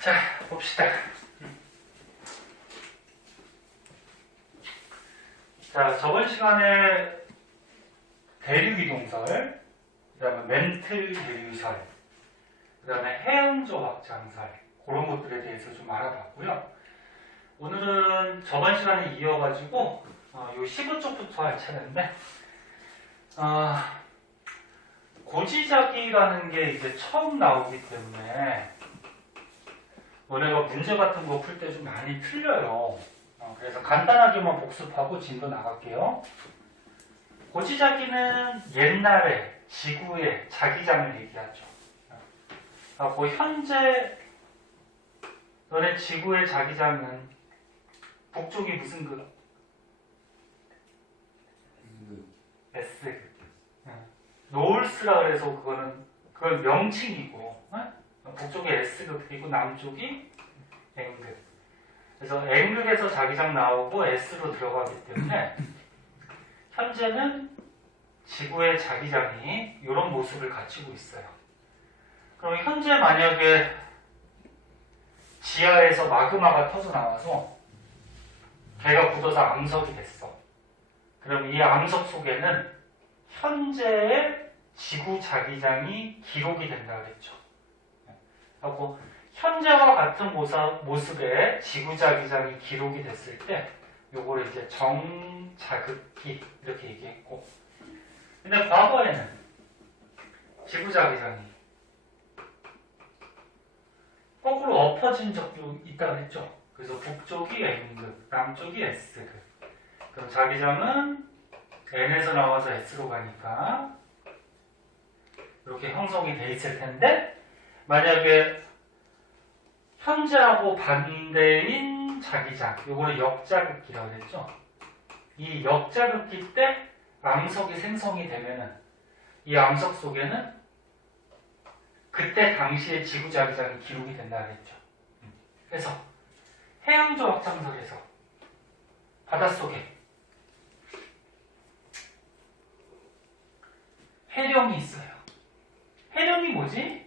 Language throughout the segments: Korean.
자, 봅시다. 자, 저번 시간에 대륙이동설, 그 다음에 멘틀 대류설, 그 다음에 해양조 확장설, 그런 것들에 대해서 좀 알아봤고요. 오늘은 저번 시간에 이어가지고 요 15쪽부터 할 차례인데, 고지자기라는 게 이제 처음 나오기 때문에 너네가 문제 같은 거 풀 때 좀 많이 틀려요. 그래서 간단하게만 복습하고 진도 나갈게요. 고지자기는 옛날에 지구의 자기장을 얘기하죠. 그리고 현재 너네 지구의 자기장은 북쪽이 무슨 급? S급. 노을스라 그래서 그건 명칭이고, 북쪽이 S급이고 남쪽이 N급. 그래서 N급에서 자기장 나오고 S로 들어가기 때문에 현재는 지구의 자기장이 이런 모습을 갖추고 있어요. 그럼 현재 만약에 지하에서 마그마가 터져 나와서 걔가 굳어서 암석이 됐어. 그럼 이 암석 속에는 현재의 지구 자기장이 기록이 된다 그랬죠. 하고 현재와 같은 모습의 지구 자기장이 기록이 됐을 때 요거를 이제 정자극기 이렇게 얘기했고, 근데 과거에는 지구 자기장이 거꾸로 엎어진 적도 있다고 했죠. 그래서 북쪽이 N급, 남쪽이 S급. 그럼 자기장은 N에서 나와서 S로 가니까 이렇게 형성이 돼 있을 텐데, 만약에 현재하고 반대인 자기장, 요거를 역자극기라고 했죠. 이 역자극기 때 암석이 생성이 되면은 이 암석 속에는 그때 당시의 지구 자기장이 기록이 된다 그랬죠. 그래서 해양조 확장설에서 바닷속에 해령이 있어요. 해령이 뭐지?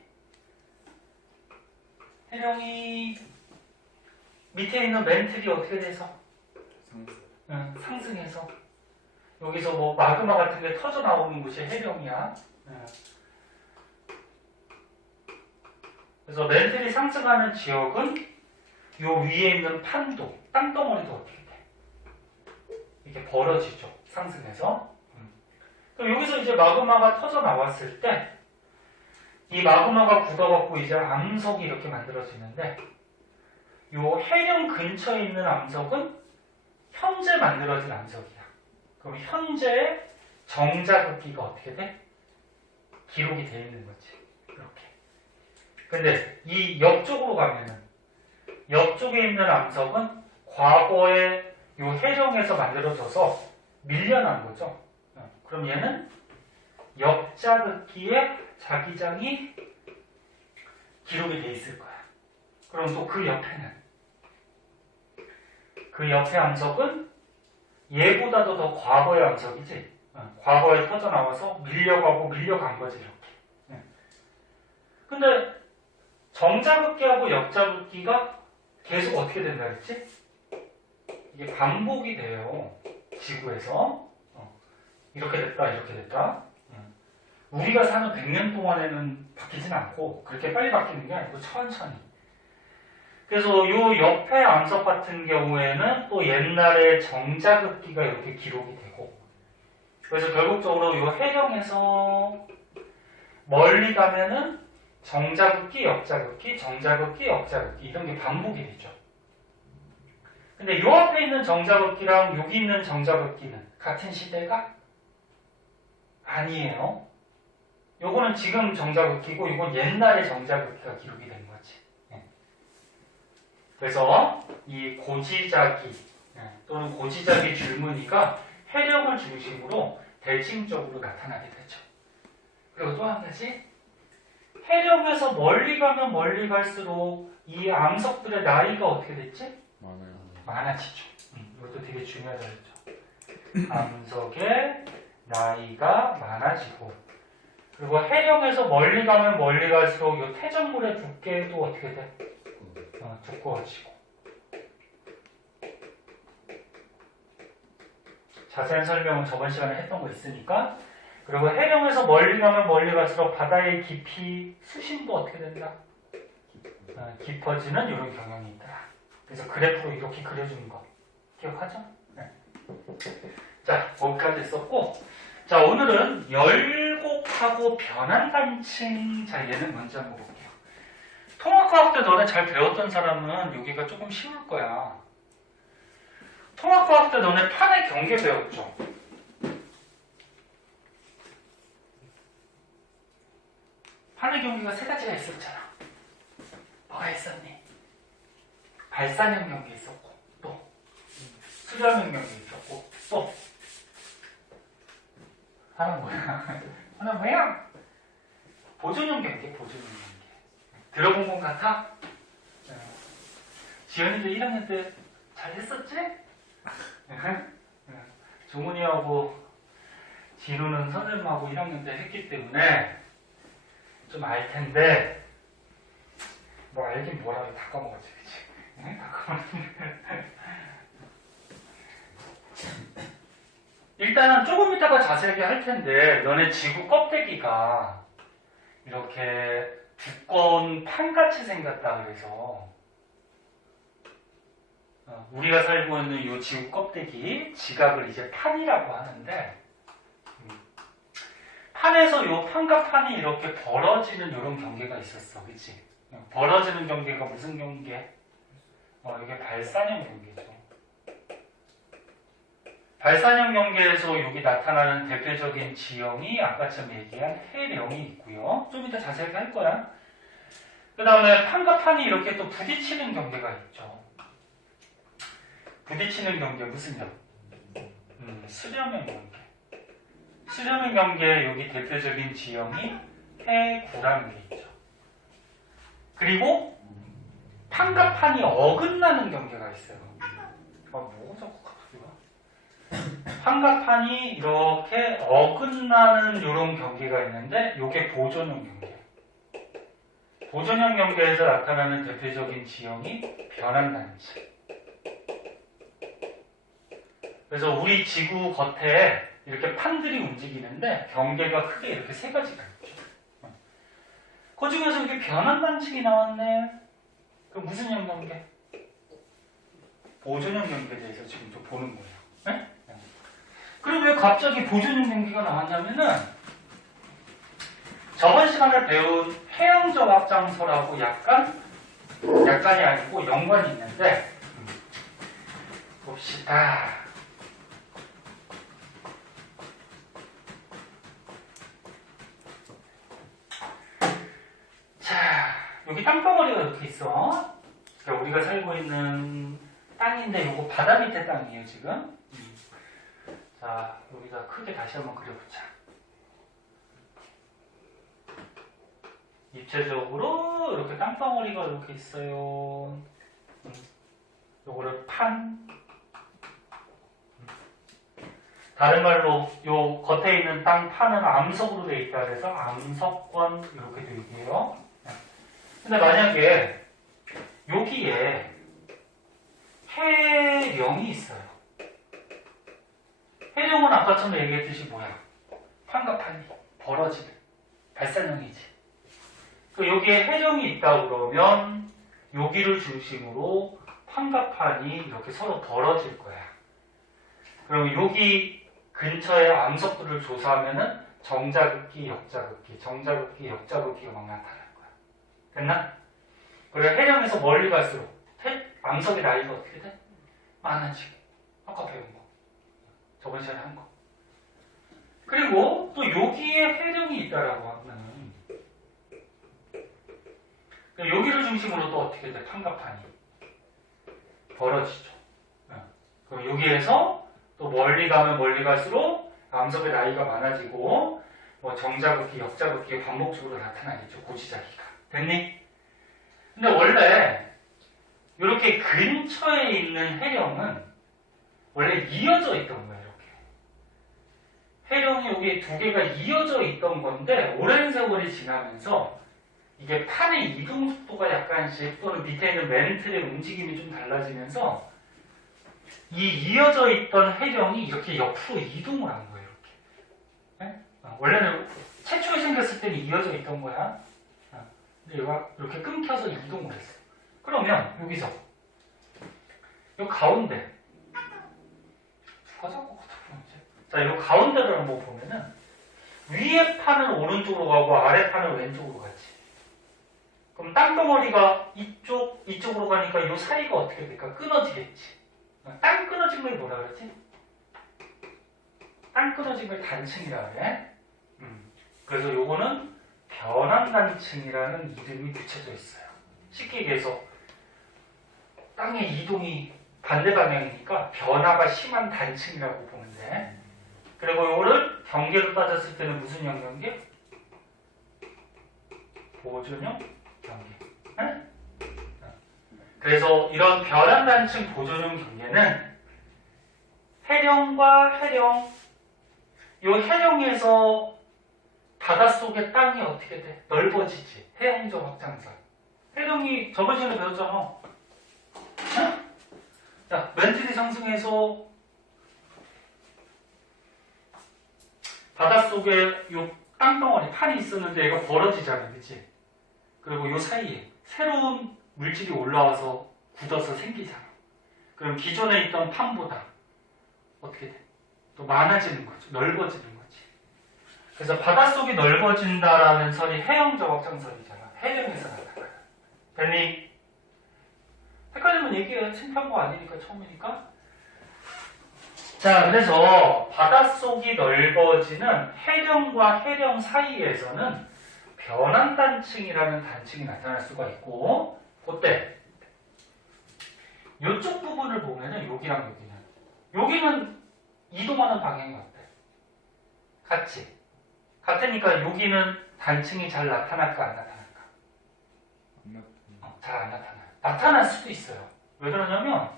해령이 밑에 있는 멘틀이 어떻게 돼서? 상승해서 여기서 뭐 마그마 같은 게 터져 나오는 곳이 해령이야. 그래서 멘틀이 상승하는 지역은 요 위에 있는 판도, 땅덩어리도 어떻게 돼? 이렇게 벌어지죠. 상승해서. 그럼 여기서 이제 마그마가 터져 나왔을 때 이 마그마가 굳어갖고 이제 암석이 이렇게 만들어지는데, 요 해령 근처에 있는 암석은 현재 만들어진 암석이야. 그럼 현재의 정자극기가 어떻게 돼? 기록이 돼 있는 거지. 이렇게. 근데 이 옆쪽으로 가면은, 옆쪽에 있는 암석은 과거에 요 해령에서 만들어져서 밀려난 거죠. 그럼 얘는 역자극기의 자기장이 기록이 돼 있을 거야. 그럼 또 그 옆에는, 그 옆에 암석은 얘보다도 더 과거의 암석이지. 과거에 터져 나와서 밀려간 거지, 이렇게. 근데 정자극기하고 역자극기가 계속 어떻게 된다 그랬지? 이게 반복이 돼요. 지구에서. 이렇게 됐다, 이렇게 됐다. 우리가 사는 100년 동안에는 바뀌진 않고 그렇게 빨리 바뀌는 게 아니고 천천히. 그래서 요 옆에 암석 같은 경우에는 또 옛날에 정자극기가 이렇게 기록이 되고, 그래서 결국적으로 요 해령에서 멀리 가면은 정자극기, 역자극기, 정자극기, 역자극기 이런 게 반복이 되죠. 근데 요 앞에 있는 정자극기랑 여기 있는 정자극기는 같은 시대가 아니에요. 요거는 지금 정자극기고 이건 옛날에 정자극기가 기록이 된 거지. 그래서 이 고지자기 또는 고지자기 줄무늬가 해령을 중심으로 대칭적으로 나타나게 되죠. 그리고 또 한 가지, 해령에서 멀리 가면 멀리 갈수록 이 암석들의 나이가 어떻게 됐지? 많아지죠. 이것도 되게 중요하다 그랬죠. 암석의 나이가 많아지고, 그리고 해령에서 멀리 가면 멀리 갈수록 이 퇴적물의 두께도 어떻게 돼? 두꺼워지고. 자세한 설명은 저번 시간에 했던 거 있으니까. 그리고 해령에서 멀리 가면 멀리 갈수록 바다의 깊이 수심도 어떻게 된다? 깊어지는 이런 경향이 있더라. 그래서 그래프로 이렇게 그려주는 거 기억하죠? 네. 자, 거기까지 했었고, 자, 오늘은 열곡하고 변환단층. 자, 얘는 먼저 한번 볼게요. 통합과학 때 너네 잘 배웠던 사람은 여기가 조금 쉬울 거야. 통합과학 때 너네 판의 경계 배웠죠? 판의 경계가 세 가지가 있었잖아. 뭐가 있었니? 발산형 경계 있었고, 또 수렴형 경계 있었고, 또 하나 뭐야? 하나 뭐야? 보존형 경계, 보존형 경계. 들어본 것 같아? 지연이도 1학년 때 잘 했었지? 종훈이하고 진우는 선생님하고 1학년 때 했기 때문에 좀 알 텐데, 뭐 알긴 뭐라고 다 까먹었지, 그치? 다 까먹었는데. 일단은 조금 이따가 자세하게 할 텐데, 너네 지구 껍데기가 이렇게 두꺼운 판같이 생겼다 그래서, 우리가 살고 있는 이 지구 껍데기, 지각을 이제 판이라고 하는데, 판에서 이 판과 판이 이렇게 벌어지는 이런 경계가 있었어, 그치? 벌어지는 경계가 무슨 경계? 이게 발산형 경계죠. 발산형 경계에서 여기 나타나는 대표적인 지형이 아까처럼 얘기한 해령이 있고요. 좀 이따 자세하게 할 거야. 그 다음에 판과 판이 이렇게 또 부딪히는 경계가 있죠. 부딪히는 경계 무슨 경? 수렴형 경계. 수렴형 경계 여기 대표적인 지형이 해구라는 게 있죠. 그리고 판과 판이 어긋나는 경계가 있어요. 뭐가 자꾸 갑자기 와? 판과 판이 이렇게 어긋나는 이런 경계가 있는데 이게 보존형 경계. 보존형 경계에서 나타나는 대표적인 지형이 변환단층. 그래서 우리 지구 겉에 이렇게 판들이 움직이는데 경계가 크게 이렇게 세 가지가 있죠. 그 중에서 이게 변환단층이 나왔네. 그럼 무슨 형 경계? 보존형 경계에 대해서 지금 좀 보는 거예요. 네? 그리고 왜 갑자기 보존형 경계가 나왔냐면은 저번 시간에 배운 해양적 확장설하고 약간이 아니고 연관이 있는데 봅시다. 자, 여기 땅덩어리가 이렇게 있어. 그러니까 우리가 살고 있는 땅인데 이거 바다 밑에 땅이에요 지금. 자, 여기다 크게 다시 한번 그려보자. 입체적으로 이렇게 땅덩어리가 이렇게 있어요. 요거를 판. 다른 말로 요 겉에 있는 땅 판은 암석으로 되어 있다 그래서 암석권 이렇게 되어 있고요. 근데 만약에 여기에 해령이 있어요. 해령은 아까처럼 얘기했듯이 뭐야? 판과 판이 벌어지는 발산형이지. 여기에 해령이 있다 그러면 여기를 중심으로 판과 판이 이렇게 서로 벌어질 거야. 그러면 여기 근처에 암석들을 조사하면은 정자극기, 역자극기, 정자극기, 역자극기가 막 나타날 거야. 됐나? 그래 해령에서 멀리 갈수록 암석의 나이가 어떻게 돼? 많아지고. 아까 배운 거. 저번 시간에 한 거. 그리고 또 여기에 해령이 있다라고 하면 여기를 중심으로 또 어떻게 돼? 판과 판이 벌어지죠. 그럼 여기에서 또 멀리 가면 멀리 갈수록 암석의 나이가 많아지고 뭐 정자극기, 역자극기가 반복적으로 나타나겠죠. 고지자기가. 됐니? 근데 원래 이렇게 근처에 있는 해령은 원래 이어져 있던 거예요. 이렇게. 해령이 여기 두 개가 이어져 있던 건데 오랜 세월이 지나면서 이게 판의 이동 속도가 약간씩 또는 밑에 있는 멘틀의 움직임이 좀 달라지면서 이 이어져 있던 해령이 이렇게 옆으로 이동을 한 거예요. 이렇게. 네? 원래는 최초에 생겼을 때는 이어져 있던 거야. 근데 얘가 이렇게 끊겨서 이동을 했어. 그러면 여기서 요 가운데 누가 자꾸 그러지? 자, 요 가운데를 한번 보면은 위에 판은 오른쪽으로 가고 아래 판은 왼쪽으로 가지. 그럼 땅덩어리가 이쪽으로 가니까 이 사이가 어떻게 될까? 끊어지겠지. 땅 끊어진 걸 뭐라 그러지? 땅 끊어진 걸 단층이라 그래. 그래서 요거는 변환단층이라는 이름이 붙여져 있어요. 쉽게 얘기해서 땅의 이동이 반대 방향이니까 변화가 심한 단층이라고 보면 돼. 그리고 요거를 경계로 따졌을 때는 무슨 형 경계? 보존형 경계. 네? 그래서 이런 변환단층 보존형 경계는 해령과 해령, 요 해령에서 바닷속의 땅이 어떻게 돼? 넓어지지. 해양적 확장선. 해령이 저번 시간에 배웠잖아. 자, 멘틀이 상승해서 바닷속에 요 땅덩어리, 판이 있었는데 얘가 벌어지잖아. 그치? 그리고 요 사이에 새로운 물질이 올라와서 굳어서 생기잖아. 그럼 기존에 있던 판보다 어떻게 돼? 또 많아지는 거죠. 넓어지는 거지. 그래서 바닷속이 넓어진다라는 설이 해양적 확장설이잖아. 해령에서 나타나요. 됐니? 헷갈리면 얘기해. 창피한 거 아니니까, 처음이니까. 자, 그래서 바닷속이 넓어지는 해령과 해령 사이에서는 변환단층이라는 단층이 나타날 수가 있고, 그때 이쪽 부분을 보면은 여기랑 여기는 이동하는 방향이 어때? 같지? 같으니까 여기는 단층이 잘 나타날까 안 나타날까? 잘 안 나타나요. 나타날 수도 있어요. 왜 그러냐면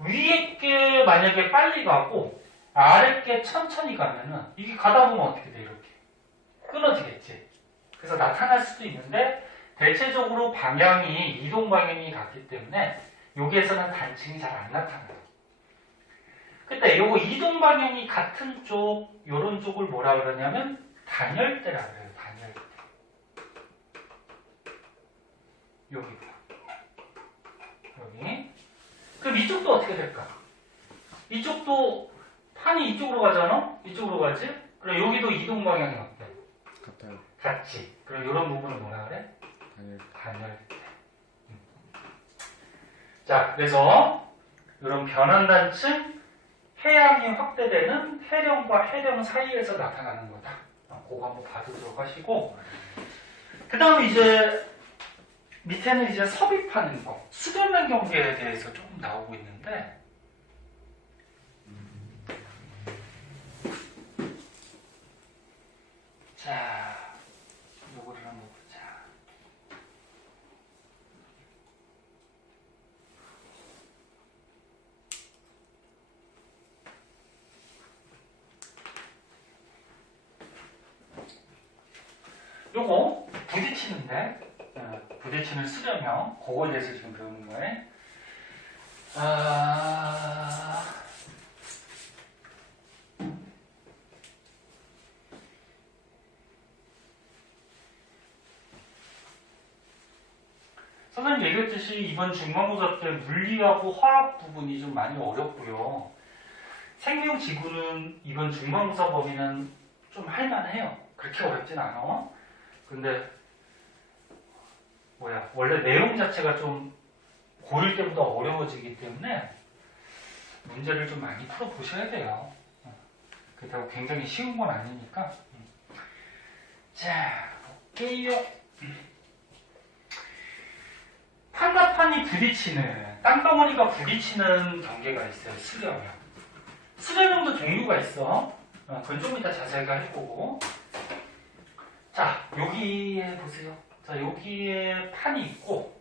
위에 게 만약에 빨리 가고 아래 게 천천히 가면은 이게 가다 보면 어떻게 돼? 이렇게 끊어지겠지. 그래서 나타날 수도 있는데 대체적으로 방향이 이동 방향이 같기 때문에 여기에서는 단층이 잘 안 나타나요. 그때 요거 이동 방향이 같은 쪽, 요런 쪽을 뭐라 그러냐면 단열대라 그래요. 단열대. 여기. 그럼 이쪽도 어떻게 될까? 이쪽도 판이 이쪽으로 가잖아? 이쪽으로 가지? 그럼 여기도 이동 방향이 어때? 같아요. 같지. 그럼 이런 부분을 뭐라 그래? 단열대. 자, 그래서 이런 변환단층, 해양이 확대되는 해령과 해령 사이에서 나타나는 거다. 그거 한번 봐두도록 하시고, 그 다음 이제 밑에는 이제 섭입하는 거, 수변면 경계에 대해서 조금 나오고 있는데, 자, 요거를 한번 보자. 요거 부딪히는 수렴형, 그거에 대해서 지금 배우는 거예요. 선생님 얘기했듯이 이번 중간고사 때 물리하고 화학 부분이 좀 많이 어렵고요. 생명지구는 이번 중간고사 범위는 좀 할만해요. 그렇게 어렵진 않아. 근데 원래 내용 자체가 좀 고1 때보다 어려워지기 때문에 문제를 좀 많이 풀어보셔야 돼요. 그렇다고 굉장히 쉬운 건 아니니까. 자, 볼게요. 판과 판이 부딪히는, 땅덩어리가 부딪히는 경계가 있어요. 수렴형. 수렴형도 종류가 있어. 그건 좀 이따 자세하게 할 거고. 자, 여기에 보세요. 자, 여기에 판이 있고,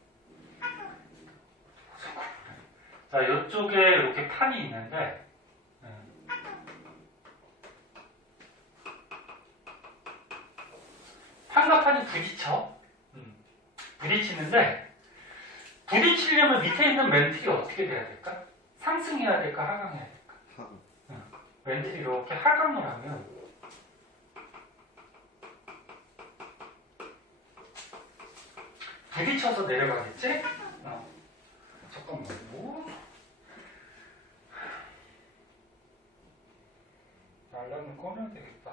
자, 이쪽에 이렇게 판이 있는데, 판과 판이 부딪혀. 부딪히는데 부딪히려면 밑에 있는 멘틀이 어떻게 돼야 될까? 상승해야 될까? 하강해야 될까? 하고. 멘틀이 이렇게 하강을 하면 부딪혀서 내려가겠지? 잠깐만요. 알람을 꺼내야 되겠다.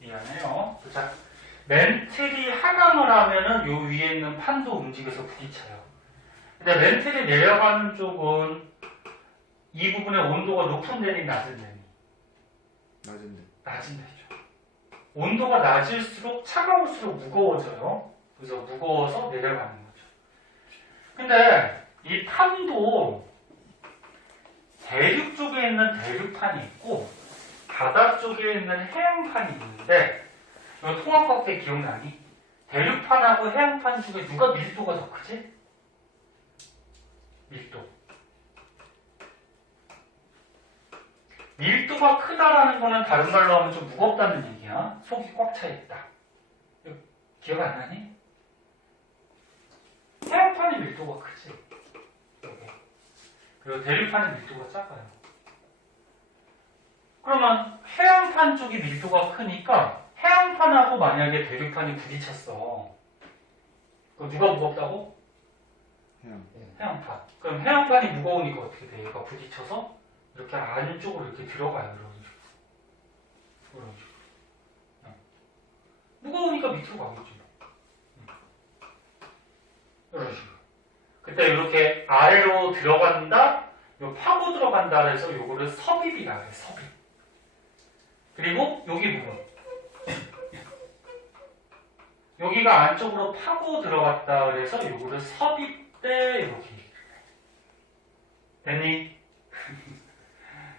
미안해요. 자, 멘틀이 하강을 하면은 요 위에 있는 판도 움직여서 부딪혀요. 근데 멘틀이 내려가는 쪽은 이 부분의 온도가 높은 데니 낮은 데니? 낮은데. 낮은 데죠. 온도가 낮을수록 차가울수록 무거워져요. 그래서 무거워서 내려가는 거죠. 근데 이 판도 대륙 쪽에 있는 대륙판이 있고 바다 쪽에 있는 해양판이 있는데 이 통합각 때 기억나니? 대륙판하고 해양판 중에 누가 밀도가 더 크지? 밀도. 밀도가 크다라는 거는 다른 말로 하면 좀 무겁다는 얘기야. 속이 꽉 차 있다. 기억 안 나니? 해양판의 밀도가 크지. 여기. 그리고 대륙판의 밀도가 작아요. 그러면 해양판 쪽이 밀도가 크니까 해양판하고 만약에 대륙판이 부딪혔어. 그럼 누가 무겁다고? 해양판. 그럼 해양판이 무거우니까 어떻게 돼? 얘가 부딪혀서 이렇게 안쪽으로 이렇게 들어가요. 이런 식으로. 이런 식으로. 무거우니까 밑으로 가겠지. 이런 식으로. 그때 이렇게 아래로 들어간다, 요 파고 들어간다 그래서 요거를 섭입이라 그래, 섭입. 그리고 여기 부분. 여기가 안쪽으로 파고 들어갔다 그래서 요거를 섭입대 이렇게. 됐니?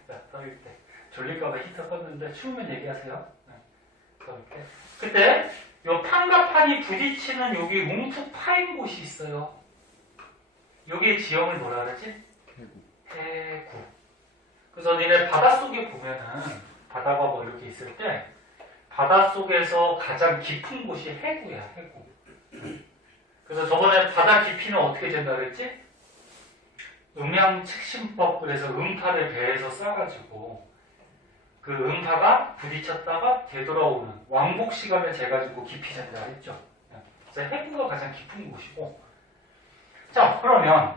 자, 섭입 때. 졸릴까봐 히터 껐는데 추우면 얘기하세요. 네. 섭입 때. 그때 요 판과 판이 부딪히는 여기 뭉툭 파인 곳이 있어요. 여기의 지형을 뭐라 그러지? 해구. 그래서 니네 바닷속에 보면은 바다가 뭐 이렇게 있을 때 바닷속에서 가장 깊은 곳이 해구야, 해구. 그래서 저번에 바다 깊이는 어떻게 된다 그랬지? 음양측심법, 그래서 음파를 배에서 싸가지고 그 음파가 부딪혔다가 되돌아오는 왕복 시간을 재가지고 깊이 된다 했죠. 그래서 해구가 가장 깊은 곳이고. 자, 그러면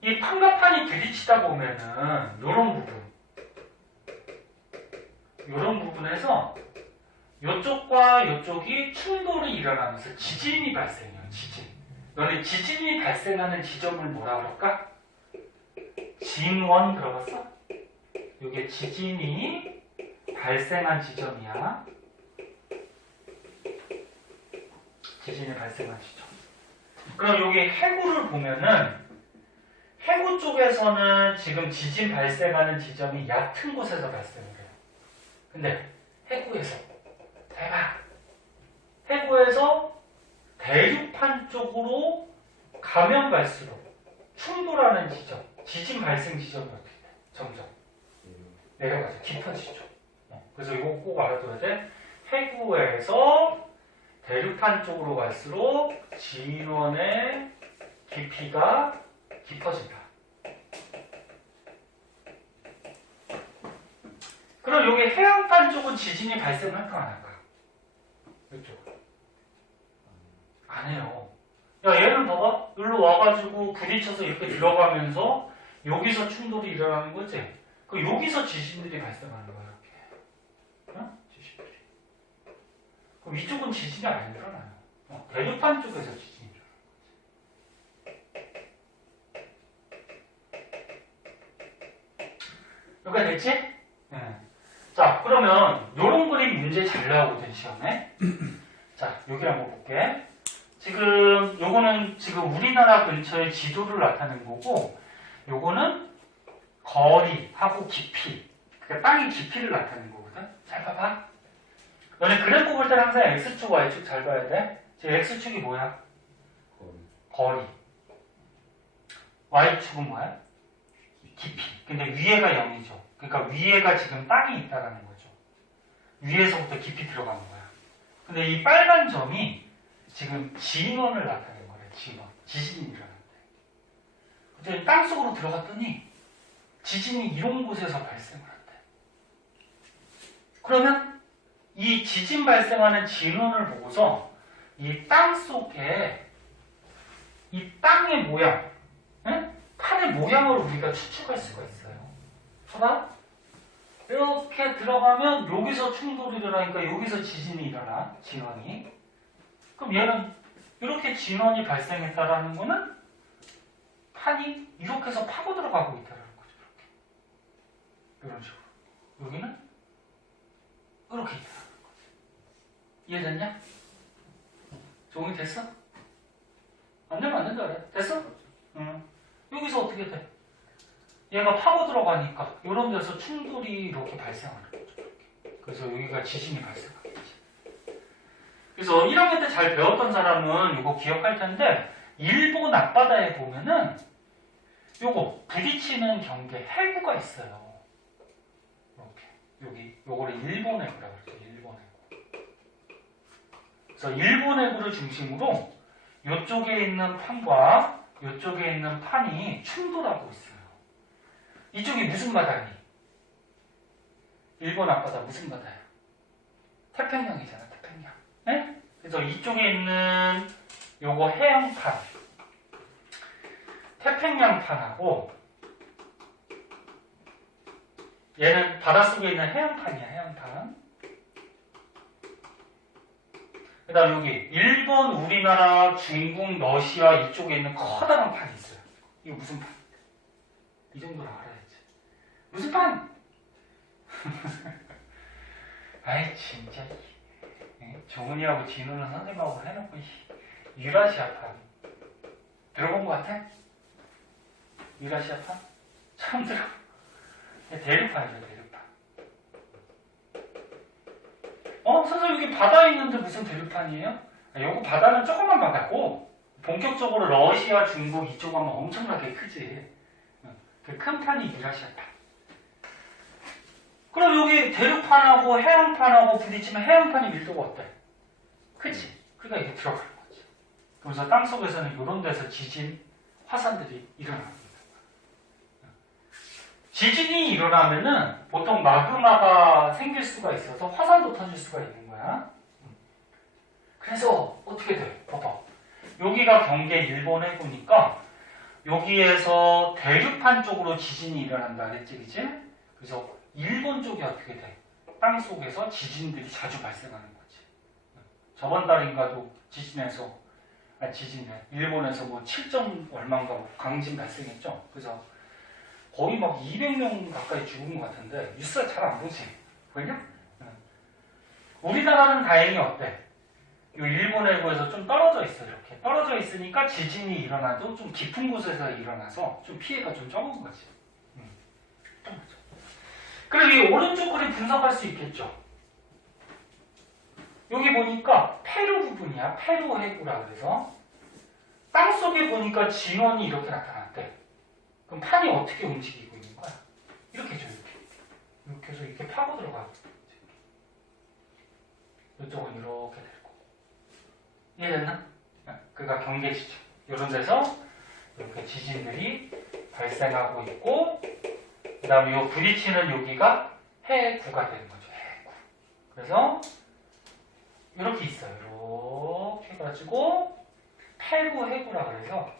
이 판과 판이 부딪히다 보면은 요런 부분에서 요쪽과 요쪽이 충돌이 일어나면서 지진이 발생해요. 지진. 너네 지진이 발생하는 지점을 뭐라 그럴까? 진원 들어봤어? 이게 지진이 발생한 지점이야. 지진이 발생한 지점. 그럼 여기 해구를 보면은 해구 쪽에서는 지금 지진 발생하는 지점이 얕은 곳에서 발생을 해요. 근데 해구에서 대박! 해구에서 대륙판 쪽으로 가면 갈수록 충돌하는 지점, 지진 발생 지점이 어떻게 돼? 점점 내려가죠. 깊어지죠. 그래서 이거 꼭 알아둬야 돼. 해구에서 대륙판 쪽으로 갈수록 진원의 깊이가 깊어진다. 그럼 여기 해안판 쪽은 지진이 발생할까 안 할까? 이쪽. 안 해요. 야, 얘는 봐봐. 여기로 와가지고 부딪혀서 이렇게 들어가면서 여기서 충돌이 일어나는 거지? 그 여기서 지진들이 발생하는 거야, 이렇게. 어? 지진들이. 그럼 이쪽은 지진이 안 일어나요. 대륙판 쪽에서 지진이 일어나는 거지. 여기가 됐지? 네. 자, 그러면 요런 그림 문제 잘 나오거든, 시험에. 자, 여기 한번 볼게. 지금 요거는 지금 우리나라 근처의 지도를 나타낸 거고, 요거는 거리하고 깊이, 그러니까 땅의 깊이를 나타낸 거거든. 잘 봐봐. 너네 그래프 볼 때는 항상 x축, y축 잘 봐야 돼. 지금 x축이 뭐야? 거리. Y축은 뭐야? 깊이. 근데 위에가 0이죠. 그러니까 위에가 지금 땅이 있다라는 거죠. 위에서부터 깊이 들어가는 거야. 근데 이 빨간 점이 지금 진원을 나타낸 거래. 진원. 지진이 일어났대. 근데 땅속으로 들어갔더니 지진이 이런 곳에서 발생을 한대. 그러면 이 지진 발생하는 진원을 보고서 이 땅 속에 이 땅의 모양, 판의 모양을 우리가 추측할 수가 있어요. 봐봐. 이렇게 들어가면 여기서 충돌이 일어나니까 여기서 지진이 일어나, 진원이. 그럼 얘는 이렇게 진원이 발생했다라는 거는 판이 이렇게 해서 파고 들어가고 있다는 거죠. 이렇게. 이런 식으로. 여기는 이렇게 있다는 거죠. 이해됐냐? 적응이 됐어? 안 되면 안 된다 그래. 됐어? 응. 여기서 어떻게 돼? 얘가 파고 들어가니까 이런 데서 충돌이 이렇게 발생하는 거죠. 이렇게. 그래서 여기가 지진이 발생하는 거지. 그래서 1학년 때 잘 배웠던 사람은 이거 기억할 텐데 일본 앞바다에 보면은 요거 부딪히는 경계 해구가 있어요. 이렇게 여기 요거를 일본 해구라고 그러죠. 일본 해구. 그래서 일본 해구를 중심으로 이쪽에 있는 판과 이쪽에 있는 판이 충돌하고 있어요. 이쪽이 무슨 바다니? 일본 앞바다 무슨 바다야? 태평양이잖아, 태평양. 네? 그래서 이쪽에 있는 요거 해양판, 태평양판하고 얘는 바닷속에 있는 해양판이야, 해양판. 그 다음 여기 일본, 우리나라, 중국, 러시아 이쪽에 있는 커다란 판이 있어요. 이거 무슨 판? 이 정도로 알아야지. 무슨 판? 아이 진짜 정은이하고 진우는 선생님하고 해놓고 유라시아판 들어본 것 같아? 유라시아판? 처음 들어. 대륙판이죠, 대륙판. 선생님 여기 바다에 있는데 무슨 대륙판이에요? 요거 바다는 조금만 바꿨고 본격적으로 러시아, 중국 이쪽 하면 엄청나게 크지. 그 큰 판이 유라시아판. 그럼 여기 대륙판하고 해양판하고 부딪히면 해양판이 밀도가 어때? 그치? 그러니까 이게 들어가는 거지. 그래서 땅속에서는 이런 데서 지진, 화산들이 일어납니다. 지진이 일어나면은 보통 마그마가 생길 수가 있어서 화산도 터질 수가 있는 거야. 그래서 어떻게 돼? 봐봐. 여기가 경계 일본 해구니까 여기에서 대륙판 쪽으로 지진이 일어난다 그랬지, 그치? 그래서 일본 쪽이 어떻게 돼? 땅 속에서 지진들이 자주 발생하는 거지. 저번 달인가도 지진에 일본에서 뭐 7점 얼마인가 강진 발생했죠. 그래서 거의 막 200명 가까이 죽은 것 같은데 뉴스가 잘 안 보지. 보이냐? 우리나라는 다행히 어때? 이 일본 해구에서 좀 떨어져 있어. 이렇게 떨어져 있으니까 지진이 일어나도 좀 깊은 곳에서 일어나서 좀 피해가 좀 적은 거지. 그리고 이 오른쪽 그림 분석할 수 있겠죠. 여기 보니까 페루 부분이야. 페루 해구라 그래서 땅속에 보니까 진원이 이렇게 나타났대. 그럼 판이 어떻게 움직이고 있는 거야? 이렇게 줘, 이렇게 해서 이렇게 파고 들어가. 이쪽은 이렇게 될 거고. 이해됐나? 그러니까 경계지점. 이런 데서 이렇게 지진들이 발생하고 있고, 그 다음에 이 부딪히는 여기가 해구가 되는 거죠. 해구. 그래서 이렇게 있어요. 이렇게 해가지고 페루 해구라 그래서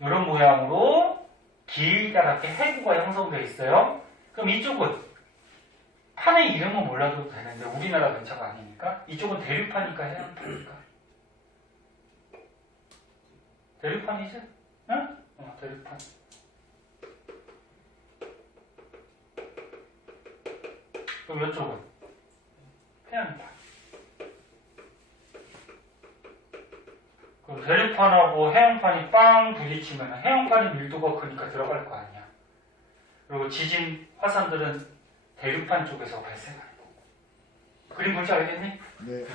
이런 모양으로 길다랗게 해구가 형성되어 있어요. 그럼 이쪽은 판의 이름은 몰라도 되는데 우리나라 근처가 아니니까 이쪽은 대륙판이니까 해양판이니까 대륙판이지? 응? 대륙판. 그럼 이쪽은 해양판. 그럼 대륙판하고 해양판이 빵 부딪히면 해양판이 밀도가 크니까 들어갈 거 아니야. 그리고 지진, 화산들은 대륙판 쪽에서 발생하는 거고. 그림 뭔지 알겠니? 네.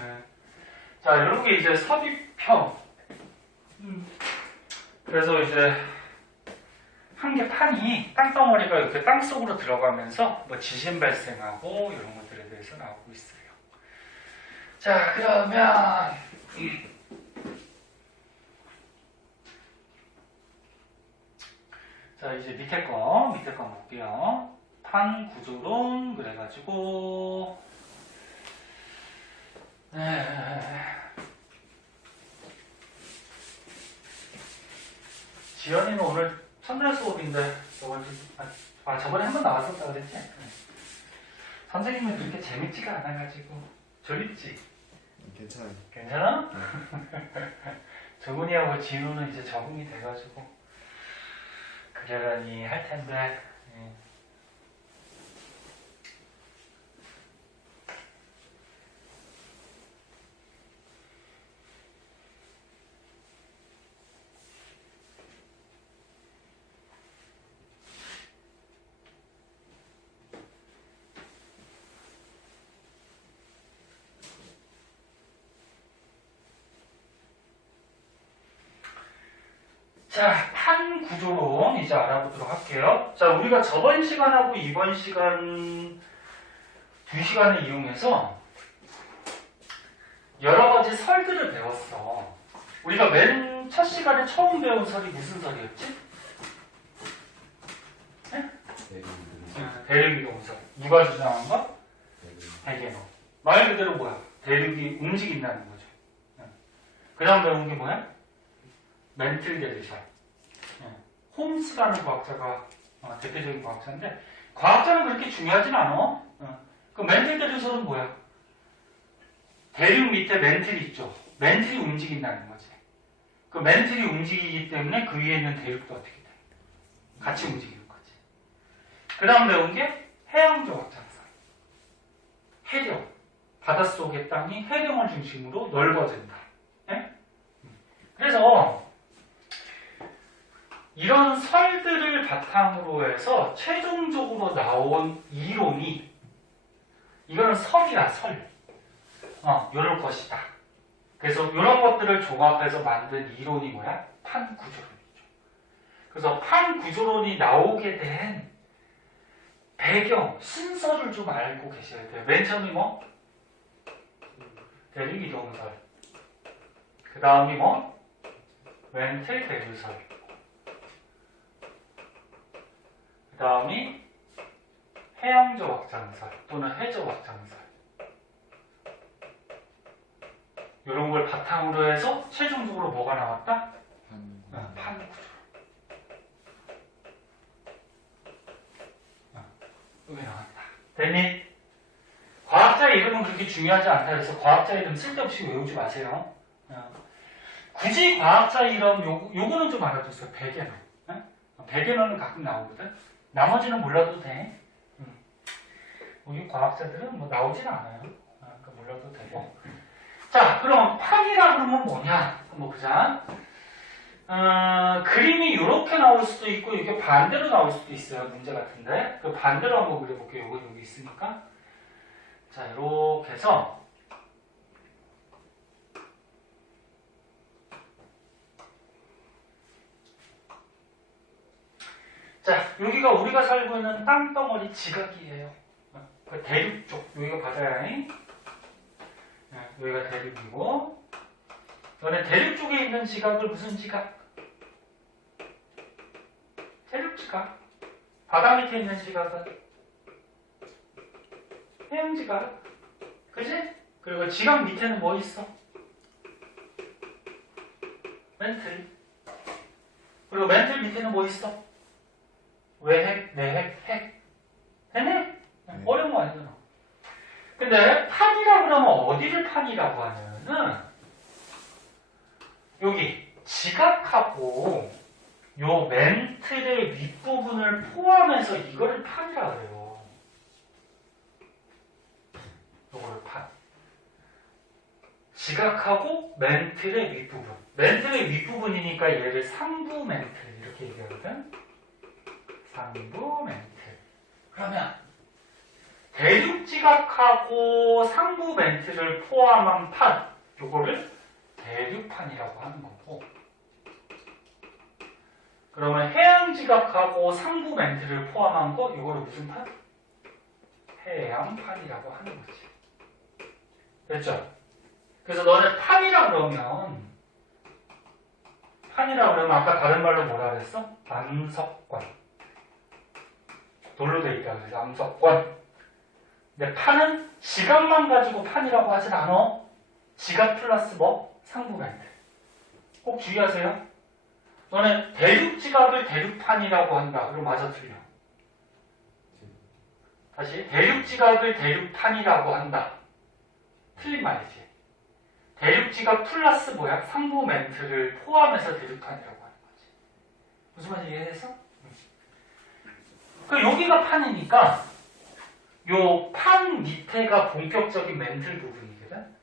자, 여러분이 이제 섭입형 그래서 이제 한 개 판이 땅덩어리가 이렇게 땅 속으로 들어가면서 뭐 지진 발생하고 이런 것들에 대해서 나오고 있어요. 자, 그러면 자, 이제 밑에 거 볼게요. 판 구조론 그래가지고 지연이는 오늘 첫날 수업인데 저번에 한 번 나왔었다 그랬지? 선생님은 그렇게 재밌지가 않아가지고 졸립지? 괜찮아요. 괜찮아? 정훈이하고 진우는 이제 적응이 돼가지고 그러려니 할 텐데. 자, 판 구조론 이제 알아보도록 할게요. 자, 우리가 저번 시간하고 이번 시간 2시간을 이용해서 여러 가지 설들을 배웠어. 우리가 맨 첫 시간에 처음 배운 설이 무슨 설이었지? 대륙이동설. 누가 주장한 거? 해게노. 말 그대로 뭐야? 대륙이 움직인다는 거죠. 그 다음 배운 게 뭐야? 멘틀 대리설. 홈스라는 과학자가 대표적인 과학자인데 과학자는 그렇게 중요하진 않아. 그 멘틀 대리설은 뭐야? 대륙 밑에 멘틀이 있죠. 멘틀이 움직인다는 거지. 그 멘틀이 움직이기 때문에 그 위에 있는 대륙도 어떻게 돼? 같이 움직이는 거지. 그 다음 배운 게 해양조 확장설. 해령. 바닷속의 땅이 해령을 중심으로 넓어진다. 그래서 이런 설들을 바탕으로 해서 최종적으로 나온 이론이 이거는 설이야, 설. 이럴 것이다. 그래서 이런 것들을 종합해서 만든 이론이 뭐야? 판구조론이죠. 그래서 판구조론이 나오게 된 배경, 순서를 좀 알고 계셔야 돼요. 맨 처음이 뭐? 대륙이동설. 그 다음이 뭐? 멘틀 대류설. 그 다음이 해양조 확장설 또는 해저 확장설. 이런 걸 바탕으로 해서 최종적으로 뭐가 나왔다? 판구조. 여기 나왔다. 됐니? 과학자 이름은 그렇게 중요하지 않다 해서 과학자 이름 쓸데없이 외우지 마세요. 굳이 과학자 이름 요거는 좀 알아두세요. 백예너. 백예너는 가끔 나오거든. 나머지는 몰라도 돼. 우리 과학자들은 뭐 나오진 않아요. 그러니까 몰라도 되고. 자, 그럼 판이라 그러면 뭐냐? 한번 보자. 그림이 이렇게 나올 수도 있고 이렇게 반대로 나올 수도 있어요. 문제 같은데. 그 반대로 한번 그려볼게요. 여기 있으니까. 자, 이렇게 해서 자, 여기가 우리가 살고 있는 땅덩어리 지각이에요. 그 대륙 쪽. 여기가 바다야. 여기가 대륙이고 너네 대륙 쪽에 있는 지각을 무슨 지각? 대륙 지각. 바다 밑에 있는 지각은 해양 지각. 그지? 그리고 지각 밑에는 뭐 있어? 멘틀. 그리고 멘틀 밑에는 뭐 있어? 외핵, 내핵, 핵. 되네? 어려운 거 아니잖아. 근데 판이라고 그러면 어디를 판이라고 하냐면은 여기 지각하고 요 멘틀의 윗부분을 포함해서 이거를 판이라 그래요. 요거를 판. 지각하고 멘틀의 윗부분. 멘틀의 윗부분이니까 얘를 상부 멘틀 이렇게 얘기하거든. 상부 멘틀. 그러면 대륙 지각하고 상부 멘틀을 포함한 판, 요거를 대륙판이라고 하는 거고, 그러면 해양지각하고 상부 멘트를 포함한 거 이거를 무슨 판? 해양판이라고 하는 거지. 됐죠? 그래서 너네 판이라 그러면 아까 다른 말로 뭐라 그랬어? 암석권. 돌로 돼 있다 그래서 암석권. 근데 판은 지각만 가지고 판이라고 하진 않아. 지각 플러스 뭐? 상부 멘트. 꼭 주의하세요. 너네 대륙지각을 대륙판이라고 한다. 그럼 맞아 틀려. 다시 대륙지각을 대륙판이라고 한다. 틀린 말이지. 대륙지각 플러스 뭐야? 상부 멘트를 포함해서 대륙판이라고 하는 거지. 무슨 말인지 이해했어? 그 여기가 판이니까 요 판 밑에가 본격적인 멘틀 부분이거든.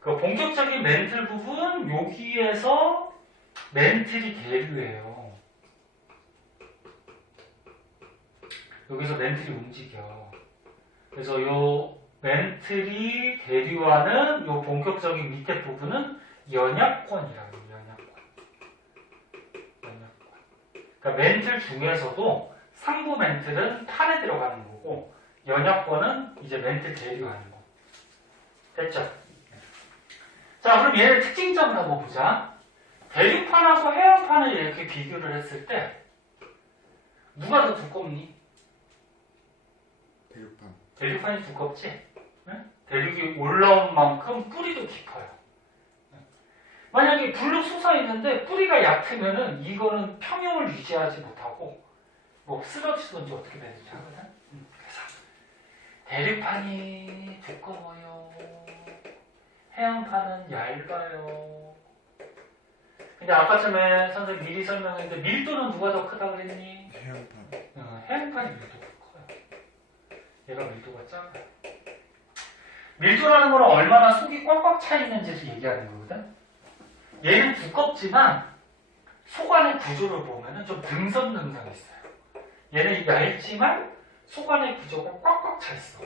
그 본격적인 멘틀 부분 여기에서 멘틀이 대류예요. 여기서 멘틀이 움직여. 그래서 요 멘틀이 대류하는 요 본격적인 밑에 부분은 연약권이라고 해요. 연약권. 그러니까 멘틀 중에서도 상부 멘틀은 판에 들어가는 거고 연약권은 이제 멘틀 대류하는 거. 됐죠? 자, 그럼 얘의 특징점을 한번 보자. 대륙판하고 해양판을 이렇게 비교를 했을 때 누가 더 두껍니? 대륙판. 대륙판이 두껍지? 응? 대륙이 올라온 만큼 뿌리도 깊어요. 만약에 불룩 솟아있는데 뿌리가 얕으면은 이거는 평형을 유지하지 못하고 뭐 쓰러지든지 어떻게 되는지 하거든? 그래서 대륙판이 두꺼워요. 해양판은 얇아요. 근데 아까쯤에 선생님 미리 설명했는데 밀도는 누가 더 크다고 그랬니? 해양판. 해양판이 밀도가 커요. 얘가 밀도가 작아요. 밀도라는 거는 얼마나 속이 꽉꽉 차 있는지를 얘기하는 거거든. 얘는 두껍지만 속 안의 구조를 보면은 좀 듬성듬성 있어요. 얘는 얇지만 속 안의 구조가 꽉꽉 차 있어.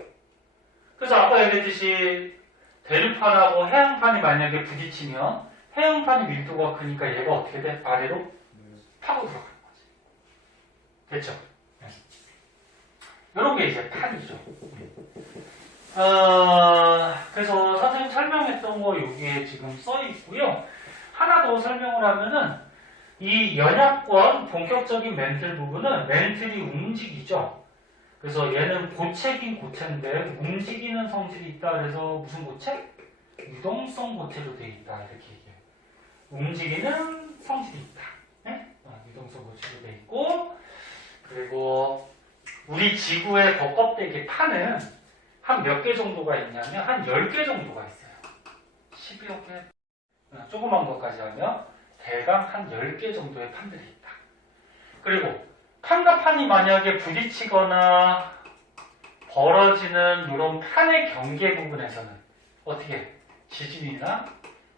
그래서 아까 얘기했듯이 대륙판하고 해양판이 만약에 부딪히면 해양판이 밀도가 크니까 얘가 어떻게 돼? 아래로 타고 들어가는 거지. 됐죠? 이런 게 이제 판이죠. 그래서 선생님 설명했던 거 여기에 지금 써 있고요. 하나 더 설명을 하면은 이 연약권 본격적인 멘틀 부분은 멘틀이 움직이죠. 그래서 얘는 고체긴 고체인데 움직이는 성질이 있다. 그래서 무슨 고체? 유동성 고체로 되어 있다. 이렇게 얘기해요. 움직이는 성질이 있다. 네? 유동성 고체로 되어 있고, 그리고 우리 지구의 겉껍데기 판은 한 몇 개 정도가 있냐면 한 10개 정도가 있어요. 12여 개. 조그만 것까지 하면 대강 한 10개 정도의 판들이 있다. 그리고 판과 판이 만약에 부딪히거나 벌어지는 이런 판의 경계 부분에서는 어떻게 지진이나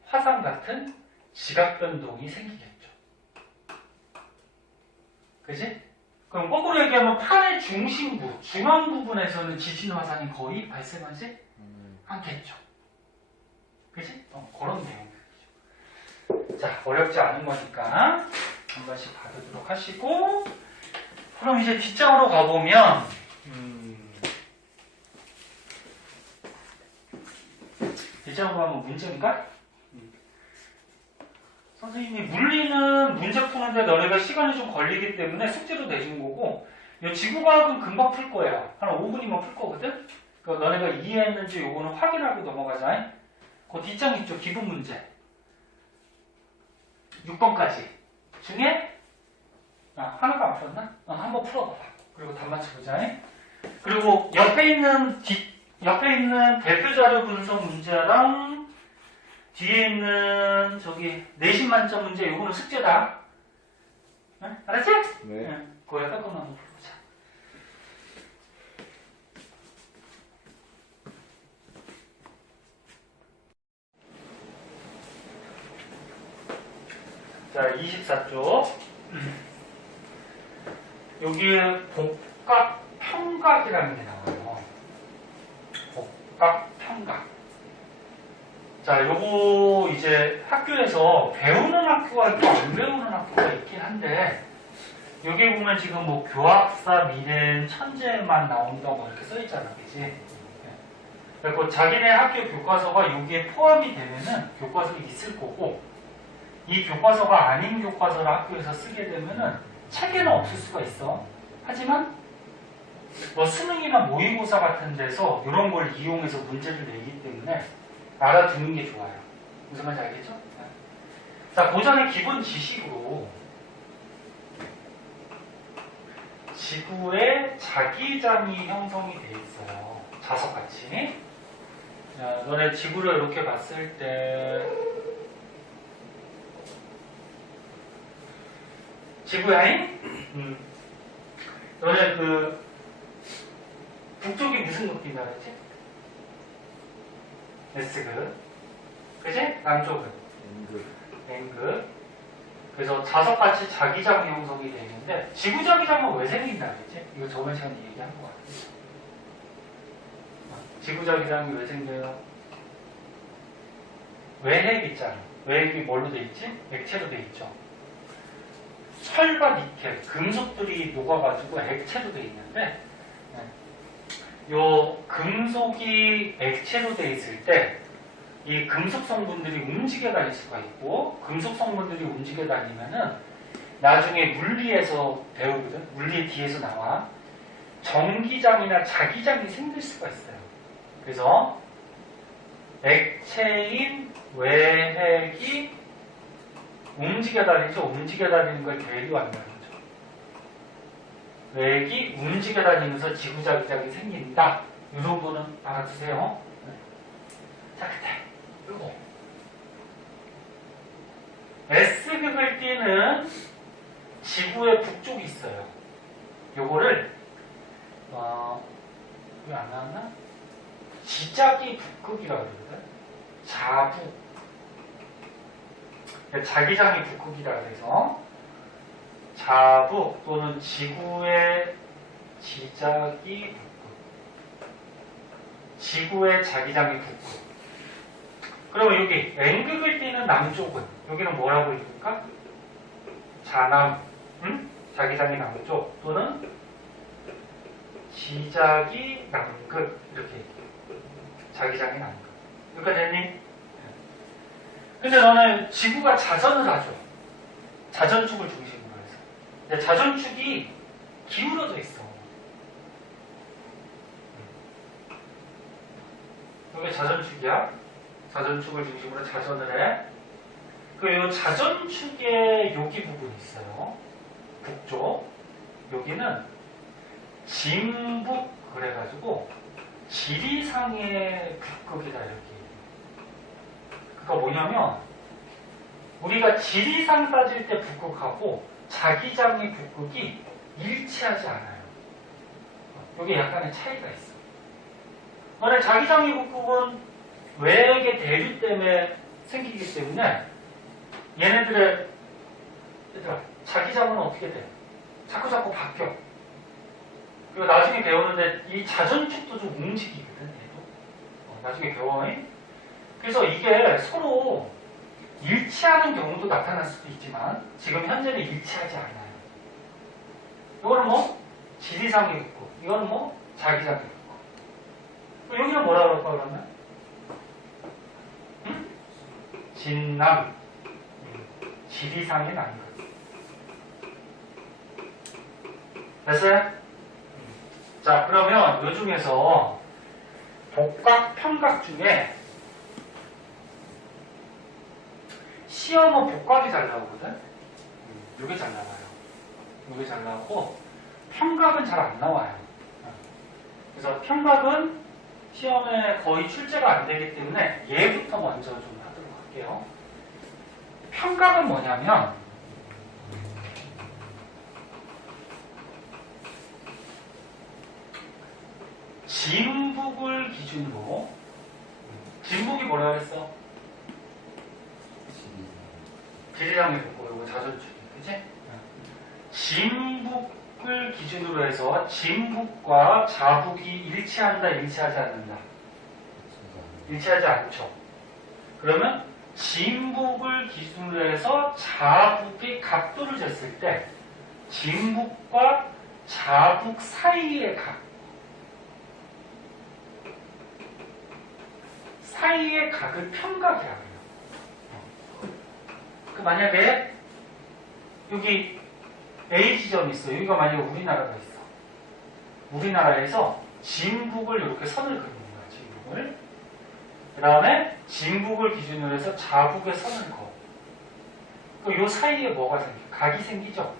화산 같은 지각 변동이 생기겠죠. 그지? 그럼 거꾸로 얘기하면 판의 중심부, 중앙 부분에서는 지진 화산이 거의 발생하지 않겠죠. 그지? 그런 내용들이죠. 자, 어렵지 않은 거니까 한 번씩 봐두도록 하시고, 그럼 이제 뒷장으로 가보면, 뒷장으로 가면 문제인가? 선생님이 물리는 문제 푸는데 너네가 시간이 좀 걸리기 때문에 숙제로 내준 거고, 이 지구과학은 금방 풀 거야. 한 5분이면 풀 거거든? 그러니까 너네가 이해했는지 요거는 확인하고 넘어가자. 그 뒷장 있죠? 기본 문제. 6번까지. 중에, 하나가 안 풀었나? 한번 풀어봐. 그리고 답 맞춰보자. 그리고 옆에 있는 대표 자료 분석 문제랑 뒤에 있는 저기 내신 만점 문제 요거는 숙제다. 네? 알았지? 네. 그거 약간 한번 풀어보자. 자, 24쪽. 여기에 복각 평각이라는 게 나와요. 복각 평각. 자, 요거 이제 학교에서 배우는 학교가 있고 안 배우는 학교가 있긴 한데, 여기 보면 지금 뭐 교학사, 미래, 천재만 나온다 뭐 이렇게 써있잖아, 그지? 그리고 자기네 학교 교과서가 여기에 포함이 되면은 교과서가 있을 거고, 이 교과서가 아닌 교과서를 학교에서 쓰게 되면은 책에는 없을 수가 있어. 하지만 뭐 수능이나 모의고사 같은 데서 이런 걸 이용해서 문제를 내기 때문에 알아두는 게 좋아요. 무슨 말인지 알겠죠? 자, 고전의 기본 지식으로 지구에 자기장이 형성이 돼 있어요. 자석같이. 자, 너네 지구를 이렇게 봤을 때 지구야잉? 너네 그 북쪽이 무슨 극이라 그랬지? S극. 그지? 남쪽은 N극. 그래서 자석같이 자기장이 형성이 되는데 지구 자기장은 왜 생긴다 그랬지? 이거 저번 시간에 얘기한 것 같아요. 지구 자기장이 왜 생겨요? 외핵 있잖아. 외핵이 뭘로 돼 있지? 액체로 돼 있죠. 철과 니켈, 금속들이 녹아가지고 액체로 돼 있는데, 요 금속이 액체로 돼 있을 때 이 금속 성분들이 움직여 다닐 수가 있고, 금속 성분들이 움직여 다니면은 나중에 물리에서 배우거든. 물리 뒤에서 나와 전기장이나 자기장이 생길 수가 있어요. 그래서 액체인 외핵이 움직여 다니죠. 움직여 다니는 걸 대류한다는 거죠. 외핵이 움직여 다니면서 지구자기장이 생긴다. 이 정도는 알아두세요. 자, 그때 이거 S극을 띠는 지구의 북쪽이 있어요. 요거를 왜 안 나왔나? 지자기 북극이라고 그러거든. 자북. 자기장이 북극이라 그래서 자북 또는 지구의 지자기 북극. 지구의 자기장이 북극. 그러면 여기 N극을 띠는 남쪽은 여기는 뭐라고 읽을까? 자남. 응? 자기장이 남쪽 또는 지자기 남극 이렇게 자기장이 남극. 여기까지 됐니? 근데 너는 지구가 자전을 하죠. 자전축을 중심으로 해서. 근데 자전축이 기울어져 있어. 이게 자전축이야. 자전축을 중심으로 자전을 해. 그 자전축의 여기 부분이 있어요. 북쪽. 여기는 진북 그래가지고 지리상의 북극이다 이렇게. 그러니까 뭐냐면 우리가 지리상 따질 때 북극하고 자기장의 북극이 일치하지 않아요. 여기 약간의 차이가 있어. 만약 자기장의 북극은 외핵의 대류 때문에 생기기 때문에 얘네들의 얘들아 자기장은 어떻게 돼? 자꾸 바뀌어. 그리고 나중에 배우는데 이 자전축도 좀 움직이거든. 얘도. 나중에 배워. 그래서 이게 서로 일치하는 경우도 나타날 수도 있지만 지금 현재는 일치하지 않아요. 이거는 뭐 지리상이 있고 이거는 뭐 자기장이 있고. 여기는 뭐라 그럴까 그러면? 응? 진남. 지리상의 남극. 됐어요? 자, 그러면 요 중에서 복각, 편각 중에 시험은 복각이 잘 나오거든? 요게 잘 나와요. 요게 잘 나오고 편각은 잘 안 나와요. 그래서 편각은 시험에 거의 출제가 안 되기 때문에 얘부터 먼저 좀 하도록 할게요. 편각은 뭐냐면 진북을 기준으로 진북이 뭐라 그랬어? 지리장의 북극, 이거 자전축이, 그치? 진북을 기준으로 해서 진북과 자북이 일치한다, 일치하지 않는다? 일치하지 않죠. 그러면 진북을 기준으로 해서 자북의 각도를 쟀을 때 진북과 자북 사이의 각을 평각이라고 해요. 만약에 여기 A 지점이 있어. 여기가 만약에 우리나라가 있어. 우리나라에서 진북을 이렇게 선을 그리는 거야. 진북을. 그 다음에 진북을 기준으로 해서 자북에 선을 그어. 이 사이에 뭐가 생겨? 각이 생기죠?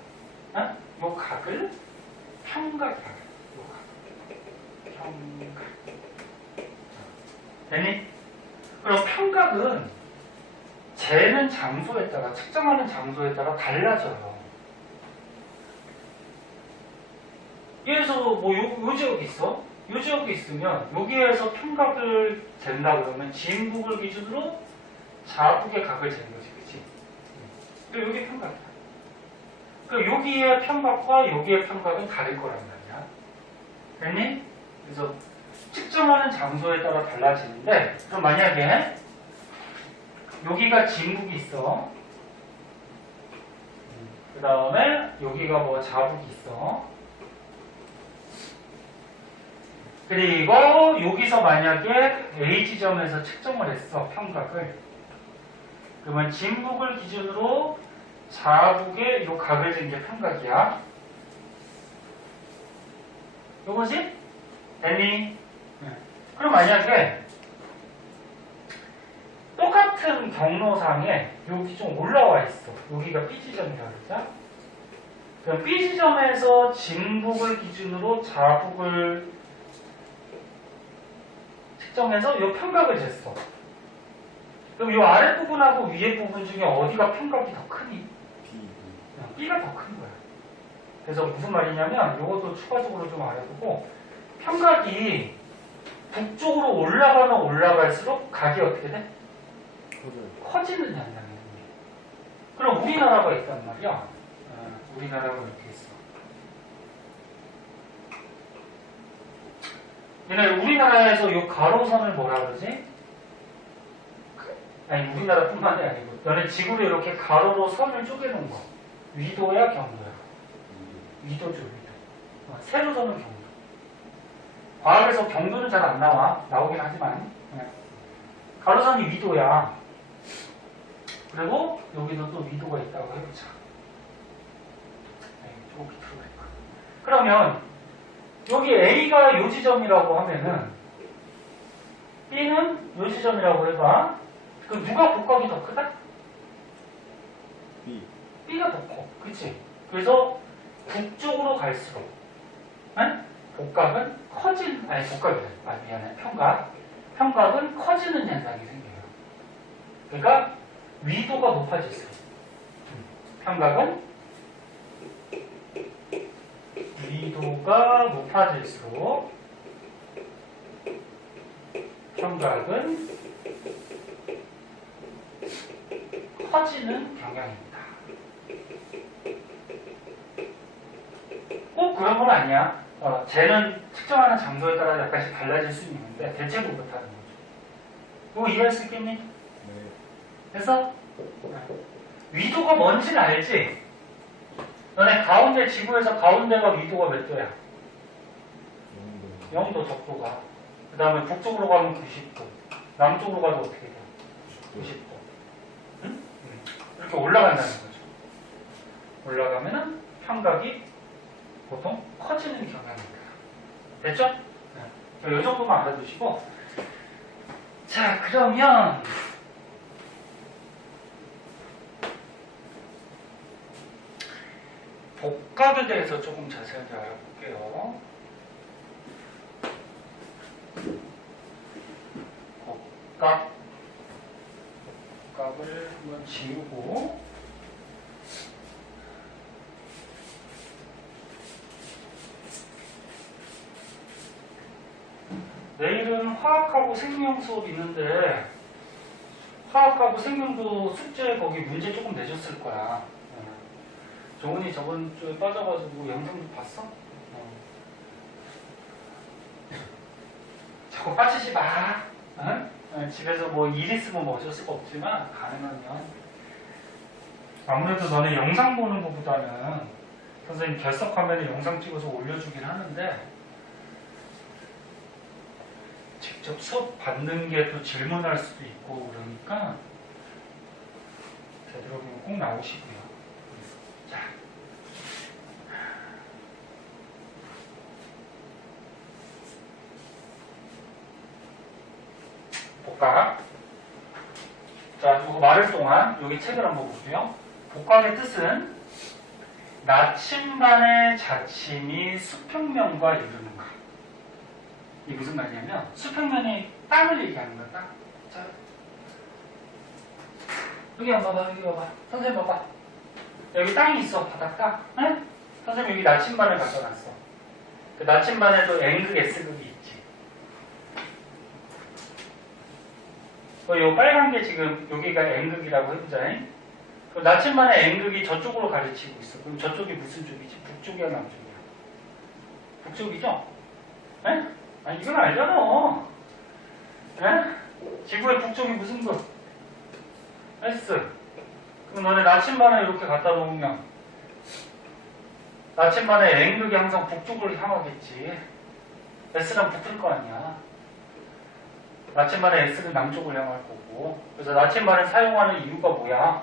어? 이 각을 평각이라고 해요. 평각. 됐니? 그럼 평각은 재는 장소에 따라, 측정하는 장소에 따라 달라져요. 예를 들어서 뭐 요 지역이 있어? 요 지역이 있으면 여기에서 평각을 잰다 그러면 진북을 기준으로 자북의 각을 재는 거지, 그치? 그리고 여기 평각이야. 그러니까 여기의 평각과 여기의 평각은 다를 거란 말이야. 됐니? 그래서 측정하는 장소에 따라 달라지는데, 그럼 만약에 여기가 진북이 있어. 그 다음에 여기가 뭐 자북이 있어. 그리고 여기서 만약에 A 지점에서 측정을 했어. 평각을. 그러면 진북을 기준으로 자북에 이 각을 잰 게 평각이야. 요거지? 됐니? 그럼 만약에 똑같은 경로상에 여기 좀 올라와 있어. 여기가 B 지점이라고 그러자. 그럼 B 지점에서 진북을 기준으로 자북을 측정해서 이 평각을 쟀어. 그럼 이 아랫부분하고 위에 부분 중에 어디가 평각이 더 크니? B가 더 큰 거야. 그래서 무슨 말이냐면 이것도 추가적으로 좀 알아보고, 평각이 북쪽으로 올라가면 올라갈수록 각이 어떻게 돼? 커지는 현상이에요. 그럼 우리나라가 있단 말이야. 우리나라가 이렇게 있어. 얘네 우리나라에서 이 가로선을 뭐라 그러지? 아니 우리나라뿐만이 아니고 너네 지구를 이렇게 가로로 선을 쪼개놓은 거. 위도야 경도야? 위도죠, 위도. 세로선은 경도. 과학에서 경도는 잘 안 나오긴 하지만 가로선이 위도야. 그리고 여기도 또 위도가 있다고 해보자. 조금 밑으로 갈까. 그러면 여기 A가 요 지점이라고 하면은 B는 요 지점이라고 해봐. 그럼 누가 복각이 더 크다? B가 더 커. 그치? 그래서 북쪽으로 갈수록 복각은 미안해. 평각은 커지는 현상이 생겨요. 그러니까 위도가 높아질수록 평각은 위도가 높아질수록 평각은 커지는 경향입니다. 꼭 그런 건 아니야. 쟤는 측정하는 장소에 따라 약간씩 달라질 수는 있는데 대체로 그렇다는 거죠. 이거 이해할 수 있겠니? 네. 그래서 위도가 뭔지는 알지? 너네 가운데 지구에서 가운데가 위도가 몇 도야? 0도 적도가. 그 다음에 북쪽으로 가면 90도. 남쪽으로 가도 어떻게 돼? 90도. 응? 이렇게 올라간다는 거죠. 올라가면은 평각이 보통 커지는 경향입니다. 됐죠? 네. 이 정도만 알아두시고. 자, 그러면 복각에 대해서 조금 자세하게 알아볼게요. 복각을 한번 지우고 내일은 화학하고 생명 수업이 있는데 화학하고 생명도 숙제 거기 문제 조금 내줬을 거야. 정훈이 저번 주에 빠져가지고 영상도 봤어? 자꾸 빠지지 마. 응? 집에서 뭐 일 있으면 뭐 어쩔 수가 없지만 가능하면 아무래도 너네 영상 보는 것보다는 선생님 결석 화면에 영상 찍어서 올려주긴 하는데 직접 수업 받는 게 또 질문할 수도 있고 그러니까 되도록이면 꼭 나오시고요. 자, 복각. 자, 이거 말할 동안 여기 책을 한번 볼게요. 복각의 뜻은 나침반의 자침이 수평면과 이루는 것. 이게 무슨 말이냐면 수평면이 땅을 얘기하는 거야. 땅. 자, 여기 한번 봐봐. 여기 봐봐. 선생님 봐봐. 여기 땅이 있어. 바닥 땅. 응? 선생님 여기 나침반을 갖다 놨어. 그 나침반에도 N극, S극이 있지. 요 빨간 게 지금 여기가 N극이라고 해보자. 그 나침반의 N극이 저쪽으로 가르치고 있어. 그럼 저쪽이 무슨 쪽이지? 북쪽이야, 남쪽이야? 북쪽이죠? 에? 아니 이건 알잖아. 에? 지구의 북쪽이 무슨 극? S. 그럼 너네 나침반을 이렇게 갖다 놓으면 나침반의 N극이 항상 북쪽으로 향하겠지. S랑 붙을 거 아니야. 나침반의 S는 남쪽을 향할 거고. 그래서 나침반을 사용하는 이유가 뭐야?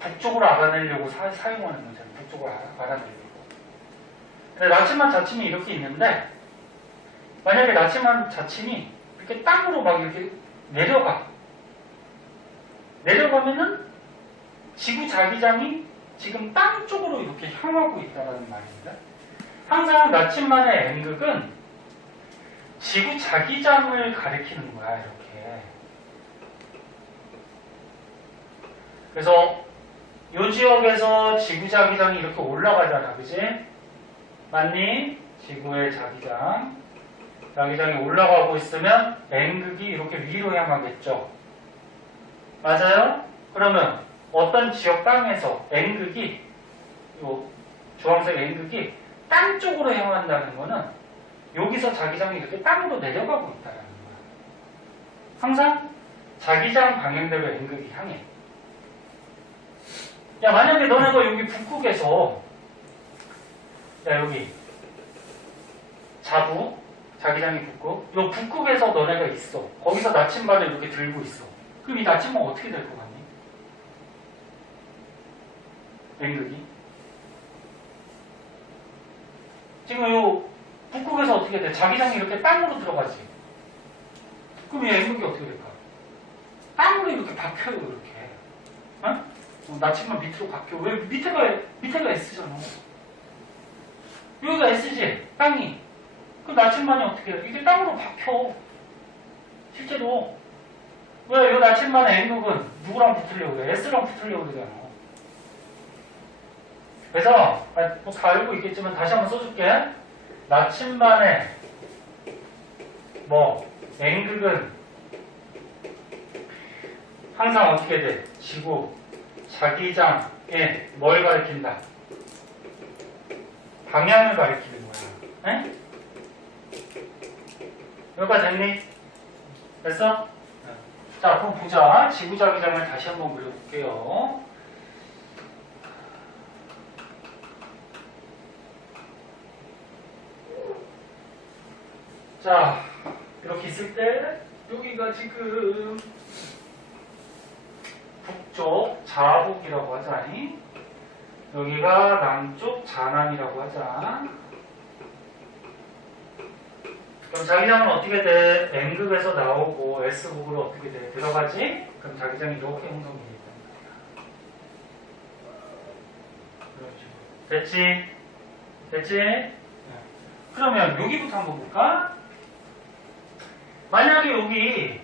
북쪽으로 알아내려고 사용하는 거잖아. 북쪽으로 알아내려고. 근데 나침반 자침이 이렇게 있는데 만약에 나침반 자침이 이렇게 땅으로 막 이렇게 내려가면은 지구 자기장이 지금 땅 쪽으로 이렇게 향하고 있다는 말입니다. 항상 나침반의 N극은 지구 자기장을 가리키는 거야, 이렇게. 그래서 이 지역에서 지구 자기장이 이렇게 올라가잖아, 그지? 맞니? 지구의 자기장이 올라가고 있으면 N극이 이렇게 위로 향하겠죠. 맞아요? 그러면 어떤 지역 땅에서 N극이, 요 주황색 N극이 땅 쪽으로 향한다는 거는 여기서 자기장이 이렇게 땅으로 내려가고 있다는 거야. 항상 자기장 방향대로 N극이 향해. 야, 만약에 너네가 여기 북극에서, 야, 여기 자기장이 북극, 요 북극에서 너네가 있어. 거기서 나침반을 이렇게 들고 있어. 그럼 이 나침반 어떻게 될 것 같니? N극이? 지금 요 북극에서 어떻게 돼? 자기장이 이렇게 땅으로 들어가지. 그럼 이 N극이 어떻게 될까? 땅으로 이렇게 박혀요, 이렇게. 어? 나침반 밑으로 박혀. 왜? 밑에가 S잖아. 여기가 S지? 땅이. 그 나침반이 어떻게 해? 이게 땅으로 박혀. 실제로. 왜? 이 나침반의 N극은 누구랑 붙으려고 그래? S랑 붙으려고 그러잖아. 그래서, 뭐 다 알고 있겠지만 다시 한번 써줄게. 나침반의 N극은 항상 어떻게 돼? 지구 자기장에 뭘 가리킨다? 방향을 가리키는 거야. 에? 여기까지 됐니? 됐어? 자, 그럼 보자. 지구 자기장을 다시 한번 그려볼게요. 자, 이렇게 있을 때 여기가 지금 북쪽 자북이라고 하자니, 여기가 남쪽 자남이라고 하자. 그럼 자기장은 어떻게 돼? N극에서 나오고 S극으로 어떻게 돼? 들어가지? 그럼 자기장이 이렇게 형성이 되는 거야. 그렇지. 됐지? 네. 그러면 여기부터 한번 볼까? 만약에 여기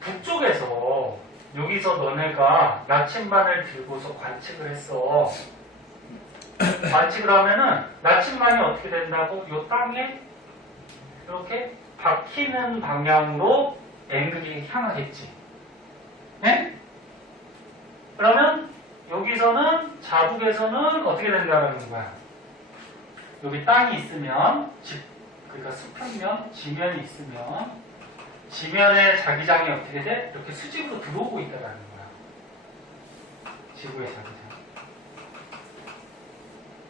북쪽에서 여기서 너네가 나침반을 들고서 관측을 했어. 관측을 하면은 나침반이 어떻게 된다고? 이 땅에 이렇게 박히는 방향으로 N극이 향하겠지. 네? 그러면 여기서는 자북에서는 어떻게 된다는 거야? 여기 땅이 있으면 그러니까 수평면, 지면이 있으면 지면의 자기장이 어떻게 돼? 이렇게 수직으로 들어오고 있다라는 거야. 지구의 자기장.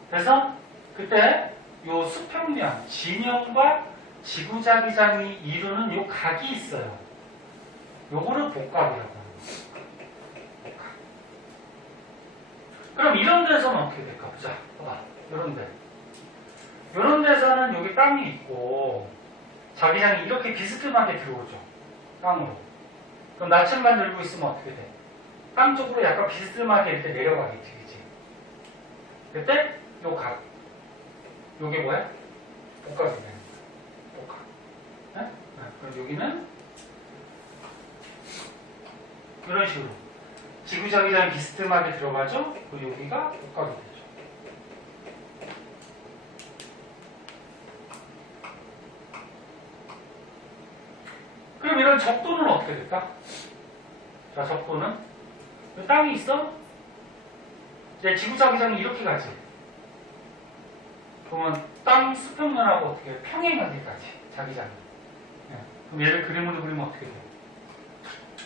그래서 그때 요 수평면, 지면과 지구 자기장이 이루는 요 각이 있어요. 요거를 복각이라고 하는 거야. 복각. 그럼 이런 데서는 어떻게 될까? 보자. 봐봐. 요런 데. 요런 데서는 여기 땅이 있고 자기장이 이렇게 비스듬하게 들어오죠. 땅으로. 그럼 나침반 들고 있으면 어떻게 돼? 땅 쪽으로 약간 비스듬하게 이렇게 내려가겠지. 그치? 그때 요 각. 요게 뭐야? 복각이 되는 거야. 복각. 네? 그럼 여기는 이런 식으로 지구자기장이 비스듬하게 들어가죠? 그리고 여기가 복각이 되죠. 그럼 이런 적도는 어떻게 될까? 자, 적도는 여기 땅이 있어? 이제 지구자기장이 이렇게 가지. 그러면 땅 수평면하고 어떻게 평행하게 가지. 자기장이. 네. 그럼 얘를 그림으로 그리면 어떻게 돼?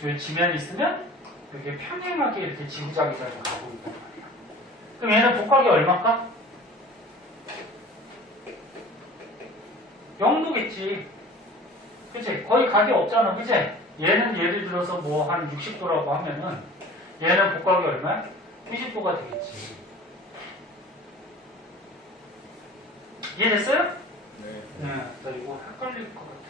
여기 지면이 있으면 이렇게 평행하게 이렇게 지구자기장이 가고 있단 말이야. 그럼 얘는 복각이 얼마일까? 0도겠지. 그치? 거의 각이 없잖아. 그치? 얘는 예를 들어서 뭐 한 60도라고 하면은 얘는 복각이 얼마야? 90도가 되겠지. 이해됐어요? 네. 나 이거 헷갈릴 것 같아서.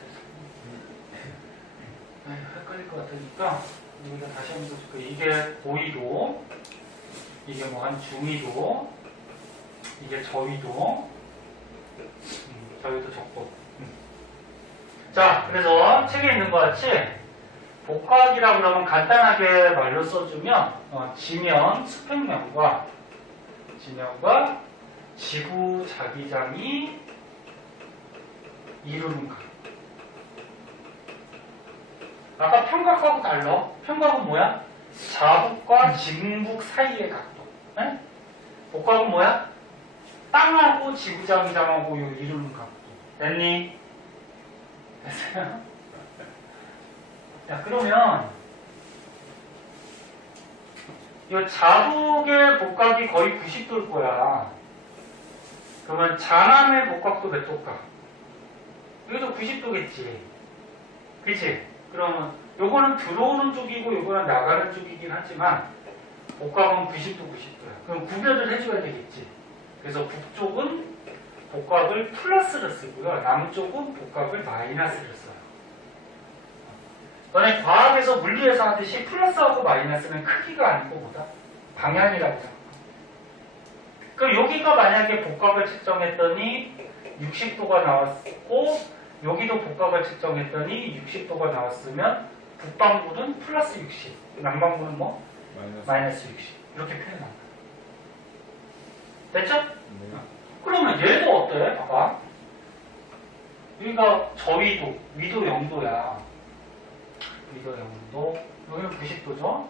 헷갈릴 것 같으니까 여기다 다시 한번 써줄까? 이게 고위도, 이게 뭐 한 중위도, 이게 저위도, 저위도 적도. 자, 그래서 책에 있는 것 같이 복각이라고 그러면 간단하게 말로 써주면 지면, 수평면과 지구 자기장이 이루는 각. 아까 평각하고 달라. 평각은 뭐야? 자북과 직북 사이의 각도. 네? 복각은 뭐야? 땅하고 지구 자기장하고 이루는 각도. 됐니? 됐어요? 자, 그러면 이 자북의 복각이 거의 90도일 거야. 그러면 장암의 복각도 몇 도일까? 이것도 90도겠지. 그치? 그러면 요거는 들어오는 쪽이고 요거는 나가는 쪽이긴 하지만 복각은 90도, 90도야. 그럼 구별을 해줘야 되겠지. 그래서 북쪽은 복각을 플러스를 쓰고요. 남쪽은 복각을 마이너스를 써요. 너네 과학에서 물리에서 하듯이 플러스하고 마이너스는 크기가 아니고 뭐다? 방향이라고 생각해. 그럼 여기가 만약에 복각을 측정했더니 60도가 나왔고 여기도 복각을 측정했더니 60도가 나왔으면 북방구는 플러스 60, 남방구는 뭐? 마이너스 60. 이렇게 표현합니다. 됐죠? 네. 그러면 얘도 어때? 봐봐. 여기가 저위도, 위도 0도야. 위도 0도. 여기는 90도죠.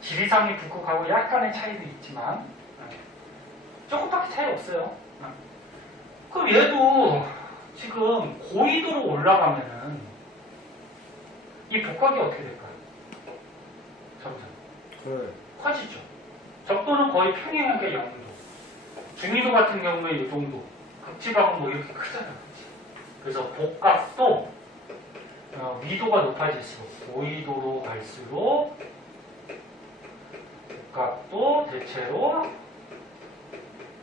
지리상이 북극하고 약간의 차이도 있지만 조금밖에 차이 없어요. 그럼 얘도 지금 고위도로 올라가면은 이 복각이 어떻게 될까요? 점점 그래. 커지죠. 적도는 거의 평행하게 0도. 중위도 같은 경우에 이 정도. 극지각은 뭐 이렇게 크잖아. 그치? 그래서 복각도 위도가 높아질수록 고위도로 갈수록 복각도 대체로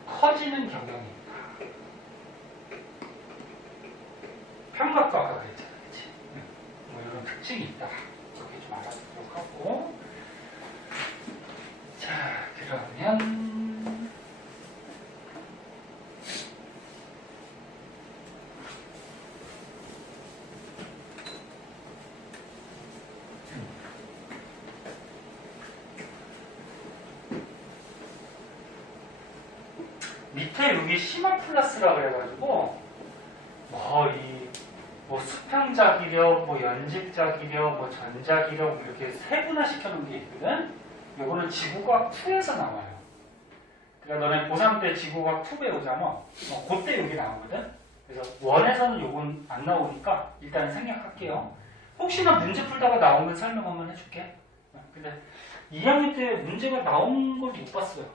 커지는 경향이 있다. 평각도 아까 그랬잖아. 그치? 뭐 이런 특징이 있다. 이렇게 좀 알아두도록 하고. 자, 그러면 밑에 여기 심화 플러스라고 해가지고 뭐 수평자기력, 뭐 연직자기력, 뭐 전자기력 이렇게 세분화 시켜놓은 게 있거든. 요거는 지구과학 2에서 나와요. 그러니까 너네 고3 때 지구과학 2 배우잖아. 그때 여기 나오거든. 그래서 원에서는 요건 안 나오니까 일단 생략할게요. 혹시나 문제 풀다가 나오면 설명 한번 해줄게. 근데 2학년 때 문제가 나온 걸 못 봤어요.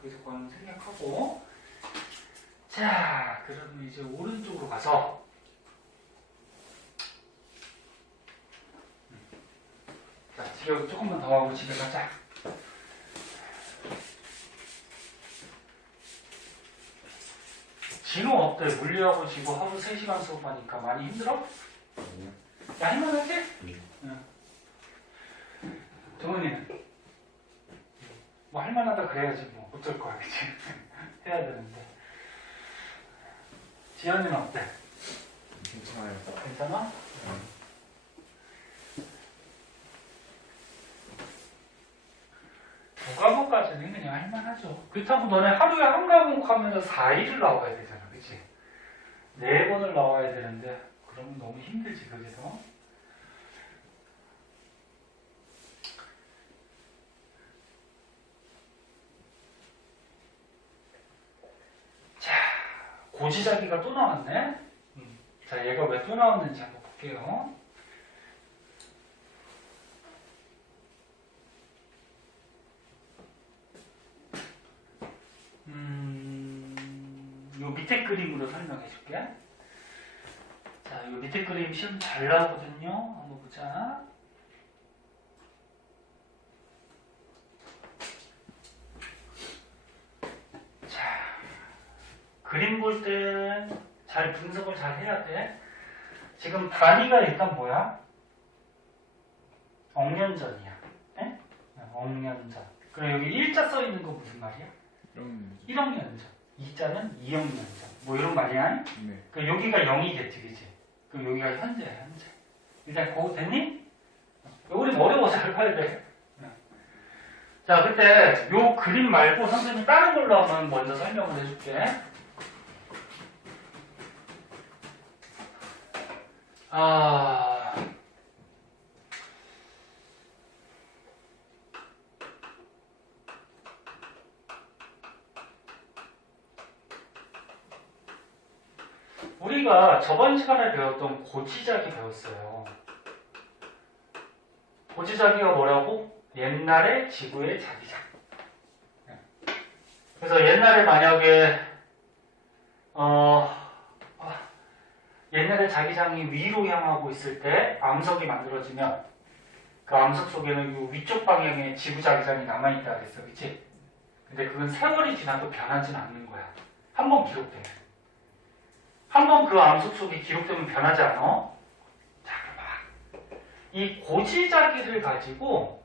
그래서 그건 생략하고. 자, 그러면 이제 오른쪽으로 가서 자, 집에 조금만 더 하고 집에 가자. 진호 어때? 물리하고 지고 하루 3시간 수업하니까 많이 힘들어? 야, 할만하지? 응. 정은이는? 뭐 할만하다 그래야지 뭐 어쩔 거야, 그치? 해야 되는데. 지현이는 어때? 괜찮아요. 괜찮아? 두 과목까지는 그냥 할만하죠. 그렇다고 너네 하루에 한 과목 하면 4일을 나와야 되잖아, 그치? 4번을 나와야 되는데 그러면 너무 힘들지, 그래서. 자, 고지자기가 또 나왔네. 자, 얘가 왜 또 나왔는지 한번 볼게요. 요 밑에 그림으로 설명해 줄게. 자, 요 밑에 그림 시험 잘 나오거든요. 한번 보자. 자, 그림 볼 때 잘 분석을 잘 해야 돼. 지금 단위가 일단 뭐야? 억년전이야. 네? 억년전. 그럼 여기 일자 써 있는 거 무슨 말이야? 그럼 1억년전. 2자는 2억년전. 뭐 이런 말이야? 네. 그 여기가 0이겠지, 그치? 그럼 여기가 현재야, 현재. 일단 그거 됐니? 우리 어려워 잘 봐야 돼. 자, 그때 요 그림 말고 선생님이 다른 걸로 한번 먼저 설명을 해줄게. 우리가 저번 시간에 배웠던 고지자기 배웠어요. 고지자기가 뭐라고? 옛날에 지구의 자기장. 그래서 옛날에 만약에 옛날에 자기장이 위로 향하고 있을 때 암석이 만들어지면 그 암석 속에는 이 위쪽 방향에 지구 자기장이 남아있다 그랬어, 그치? 근데 그건 세월이 지나도 변하진 않는 거야. 한 번 기록돼. 한 번 그 암석 속에 기록되면 변하지 않아? 자, 봐. 이 고지자기를 가지고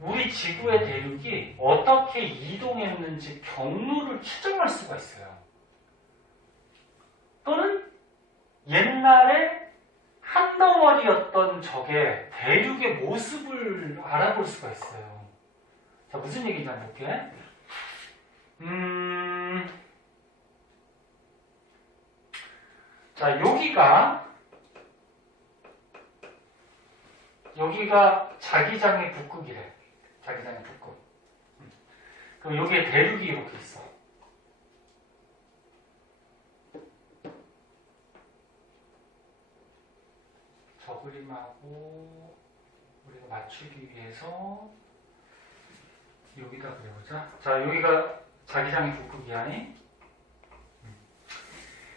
우리 지구의 대륙이 어떻게 이동했는지 경로를 추정할 수가 있어요. 또는 옛날에 한 덩어리였던 적의 대륙의 모습을 알아볼 수가 있어요. 자, 무슨 얘기인지 한번 볼게. 자, 여기가 자기장의 북극이래. 자기장의 북극. 그럼 여기에 대륙이 이렇게 있어. 저 그림하고 우리가 맞추기 위해서 여기다 그려보자. 자, 여기가 자기장의 북극이야.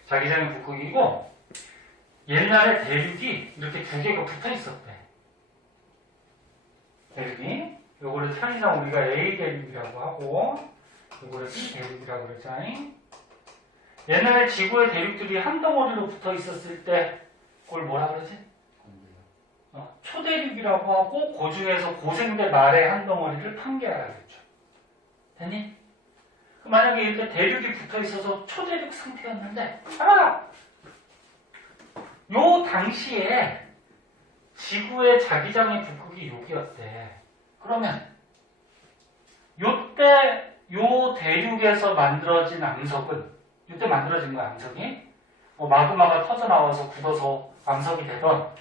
자기장의 북극이고 옛날에 대륙이 이렇게 두 개가 붙어 있었대. 대륙이. 요거를 편의상 우리가 A 대륙이라고 하고 요거를 B 대륙이라고 그러잖아요. 옛날에 지구의 대륙들이 한 덩어리로 붙어 있었을 때 그걸 뭐라 그러지? 초대륙이라고 하고 그 중에서 고생대 말의 한 덩어리를 판계하라 그랬죠. 됐니? 만약에 이렇게 대륙이 붙어 있어서 초대륙 상태였는데 요 당시에 지구의 자기장의 북극이 여기였대. 그러면 요때 요 대륙에서 만들어진 암석은 요때 만들어진 거야, 암석이. 뭐 마그마가 터져 나와서 굳어서 암석이 되던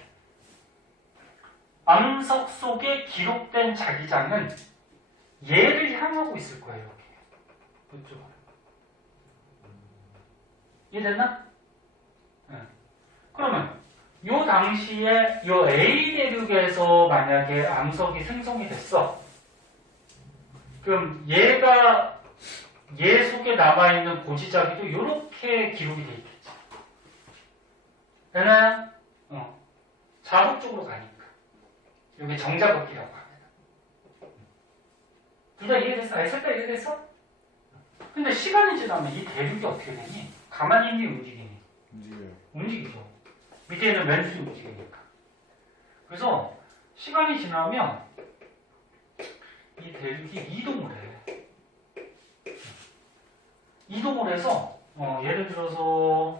암석 속에 기록된 자기장은 얘를 향하고 있을 거예요, 이렇게. 이쪽으로. 이해됐나? 그러면 요 당시에 요 A 대륙에서 만약에 암석이 생성이 됐어. 그럼 얘가 얘 속에 남아있는 고지자기도 이렇게 기록이 돼 있겠지. 되나요? 자국 쪽으로 가니까. 이게 정자걷기라고 합니다. 둘 다 이해됐어? 아니, 셋 다 이해됐어? 근데 시간이 지나면 이 대륙이 어떻게 되니? 가만히 있니? 움직이니? 움직여요. 움직이죠. 밑에 있는 맨수이 움직이니까. 그래서 시간이 지나면 이 대륙이 이동을 해. 이동을 해서 예를 들어서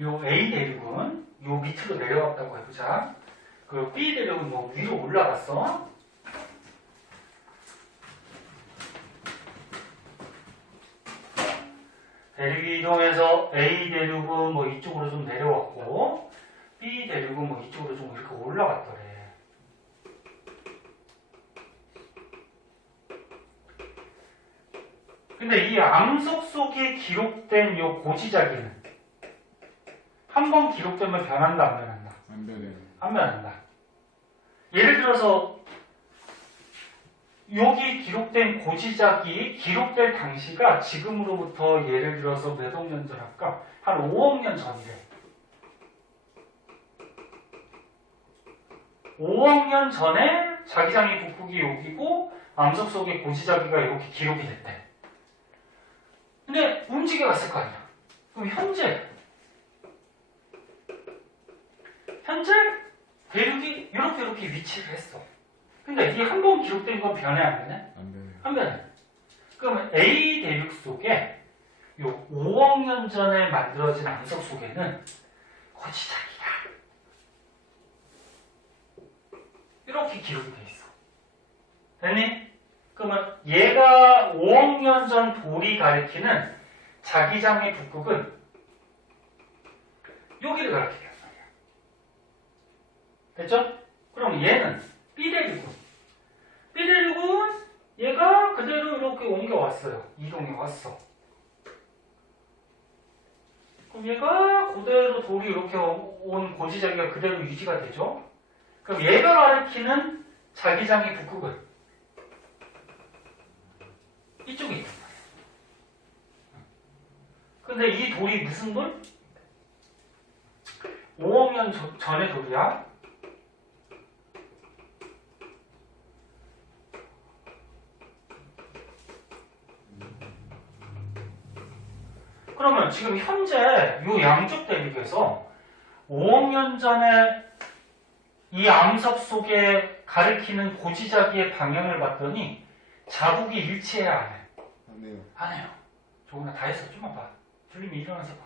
요 A 대륙은 요 밑으로 내려왔다고 해보자. 그리고 B 대륙은 뭐 위로 올라갔어. 대륙이 이동해서 A 대륙은 뭐 이쪽으로 좀 내려왔고 B 대륙은 뭐 이쪽으로 좀 이렇게 올라갔더래. 근데 이 암석 속에 기록된 요 고지자기는 한 번 기록되면 변한다 안 변한다? 안 변해요. 안 변한다. 예를 들어서 여기 기록된 고지자기 기록될 당시가 지금으로부터 예를 들어서 몇 억 년 전 할까? 한 5억 년 전이래. 5억 년 전에 자기장의 북극이 여기고 암석 속에 고지자기가 이렇게 기록이 됐대. 근데 움직여 갔을 거 아니야. 그럼 현재 대륙이 이렇게 위치를 했어. 근데 이 한 번 기록된 건 변해 안 변해? 안 변해요. 안 변해. 그러면 A 대륙 속에 요 5억 년 전에 만들어진 암석 속에는 고지자기가 이렇게 기록이 돼 있어. 됐니? 그러면 얘가 5억 년 전 돌이 가리키는 자기장의 북극은 여기를 가리키는 말이야. 됐죠? 그럼 얘는 B 대륙은 얘가 그대로 이렇게 옮겨왔어요. 이동해 왔어. 그럼 얘가 그대로 돌이 이렇게 온 고지자기가 그대로 유지가 되죠? 그럼 얘가 가리키는 자기장의 북극은 이쪽에 있단 말이야. 근데 이 돌이 무슨 돌? 5억 년 전의 돌이야. 그러면 지금 현재 이 양쪽 대륙에서 5억 년 전에 이 암석 속에 가리키는 고지자기의 방향을 봤더니 자국이 일치해야 안 해? 안 해요. 안 해요. 조금만 다 했어. 좀만 봐. 들리면 일어나서 봐.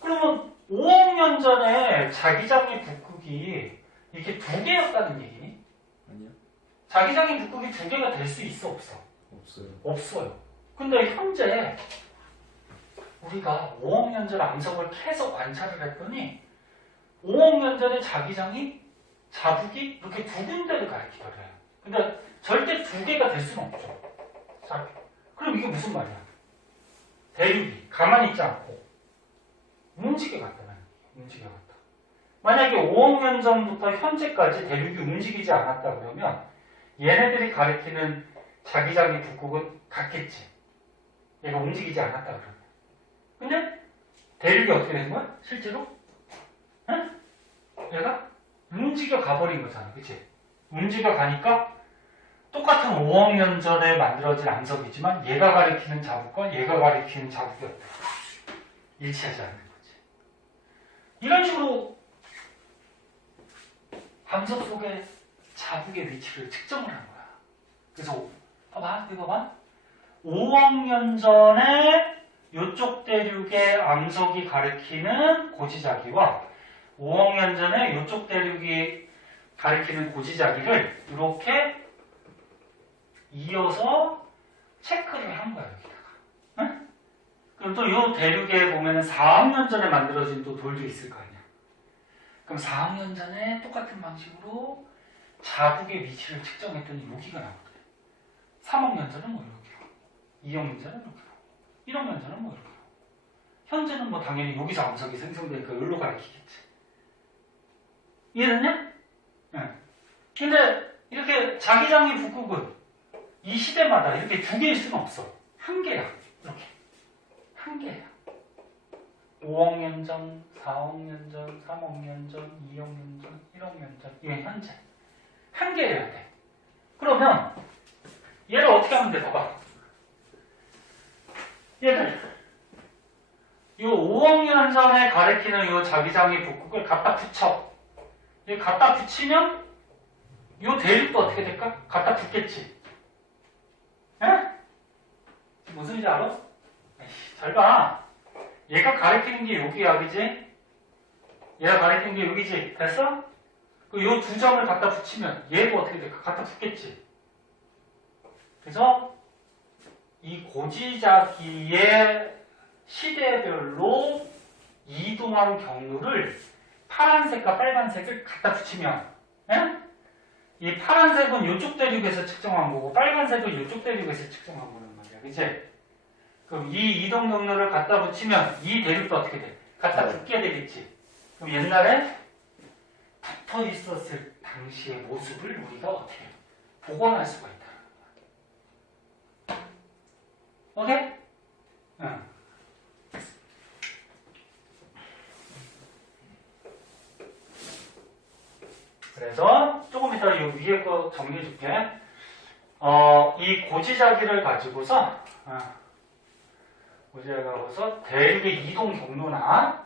그러면 5억 년 전에 자기장의 북극이 이렇게 두 개였다는 얘기니? 아니요. 자기장의 북극이 두 개가 될 수 있어? 없어? 없어요. 없어요. 근데 현재 우리가 5억 년 전 암석을 캐서 관찰을 했더니 5억 년 전에 자기장이 자국이 이렇게 두 군데를 가리키더래요. 근데 절대 두 개가 될 수는 없죠. 자, 그럼 이게 무슨 말이야? 대륙이 가만히 있지 않고 움직여 갔다는 움직여 갔다. 만약에 5억 년 전부터 현재까지 대륙이 움직이지 않았다 그러면 얘네들이 가리키는 자기장의 북극은 같겠지. 얘가 움직이지 않았다 그러면. 근데 대륙이 어떻게 된 거야? 실제로? 응? 얘가 움직여 가버린 거잖아. 그치? 움직여 가니까 똑같은 5억 년 전에 만들어진 암석이지만 얘가 가리키는 자국과 얘가 가리키는 자국이 어때? 일치하지 않는 거지. 이런 식으로 암석 속에 자국의 위치를 측정을 한 거야. 그래서 봐봐, 이거 봐봐. 5억 년 전에 이쪽 대륙의 암석이 가리키는 고지자기와 5억 년 전에 이쪽 대륙이 가리키는 고지자기를 이렇게 이어서 체크를 한 거야, 여기다가. 응? 그럼 또 이 대륙에 보면은 4억 년 전에 만들어진 또 돌도 있을 거 아니야. 그럼 4억 년 전에 똑같은 방식으로 자국의 위치를 측정했더니 여기가 나오거든. 3억 년 전은 뭐 여기고, 2형 문제는 이렇게 나오고 1형 문제는 뭐 이렇게 나오고 현재는 뭐 당연히 여기서 암석이 생성되니까 여기로 가리키겠지. 이해됐냐? 네. 근데 이렇게 자기장이 북극은 이 시대마다 이렇게 두 개일 수는 없어. 한 개야. 이렇게. 한 개야. 5억 년 전, 4억 년 전, 3억 년 전, 2억 년 전, 1억 년 전. 이게 현재. 한 개여야 돼. 그러면 얘를 어떻게 하면 돼? 봐봐. 얘를 이 5억 년 전에 가리키는 이 자기장의 북극을 갖다 붙여. 이 갖다 붙이면 이 대륙도 어떻게 될까? 갖다 붙겠지. 에? 무슨 소리인지 알아? 에이씨, 잘 봐. 얘가 가리키는 게 여기야, 그지? 얘가 가리키는 게 여기지. 됐어? 그 요 두 점을 갖다 붙이면 얘도 어떻게 될까? 갖다 붙겠지. 그래서 이 고지자기의 시대별로 이동한 경로를 파란색과 빨간색을 갖다 붙이면, 에? 이 파란색은 이쪽 대륙에서 측정한 거고 빨간색은 이쪽 대륙에서 측정한 거란 말이야. 그치? 그럼 이 이동 경로를 갖다 붙이면 이 대륙도 어떻게 돼? 갖다 붙게 되겠지. 그럼 옛날에 붙어 있었을 당시의 모습을 우리가 어떻게 해? 복원할 수가 있다. 오케이? 응. 그래서 조금 이따 이 위에 거 정리해 줄게. 이 고지자기를 가지고서 고지자기를 가지고서 대륙의 이동 경로나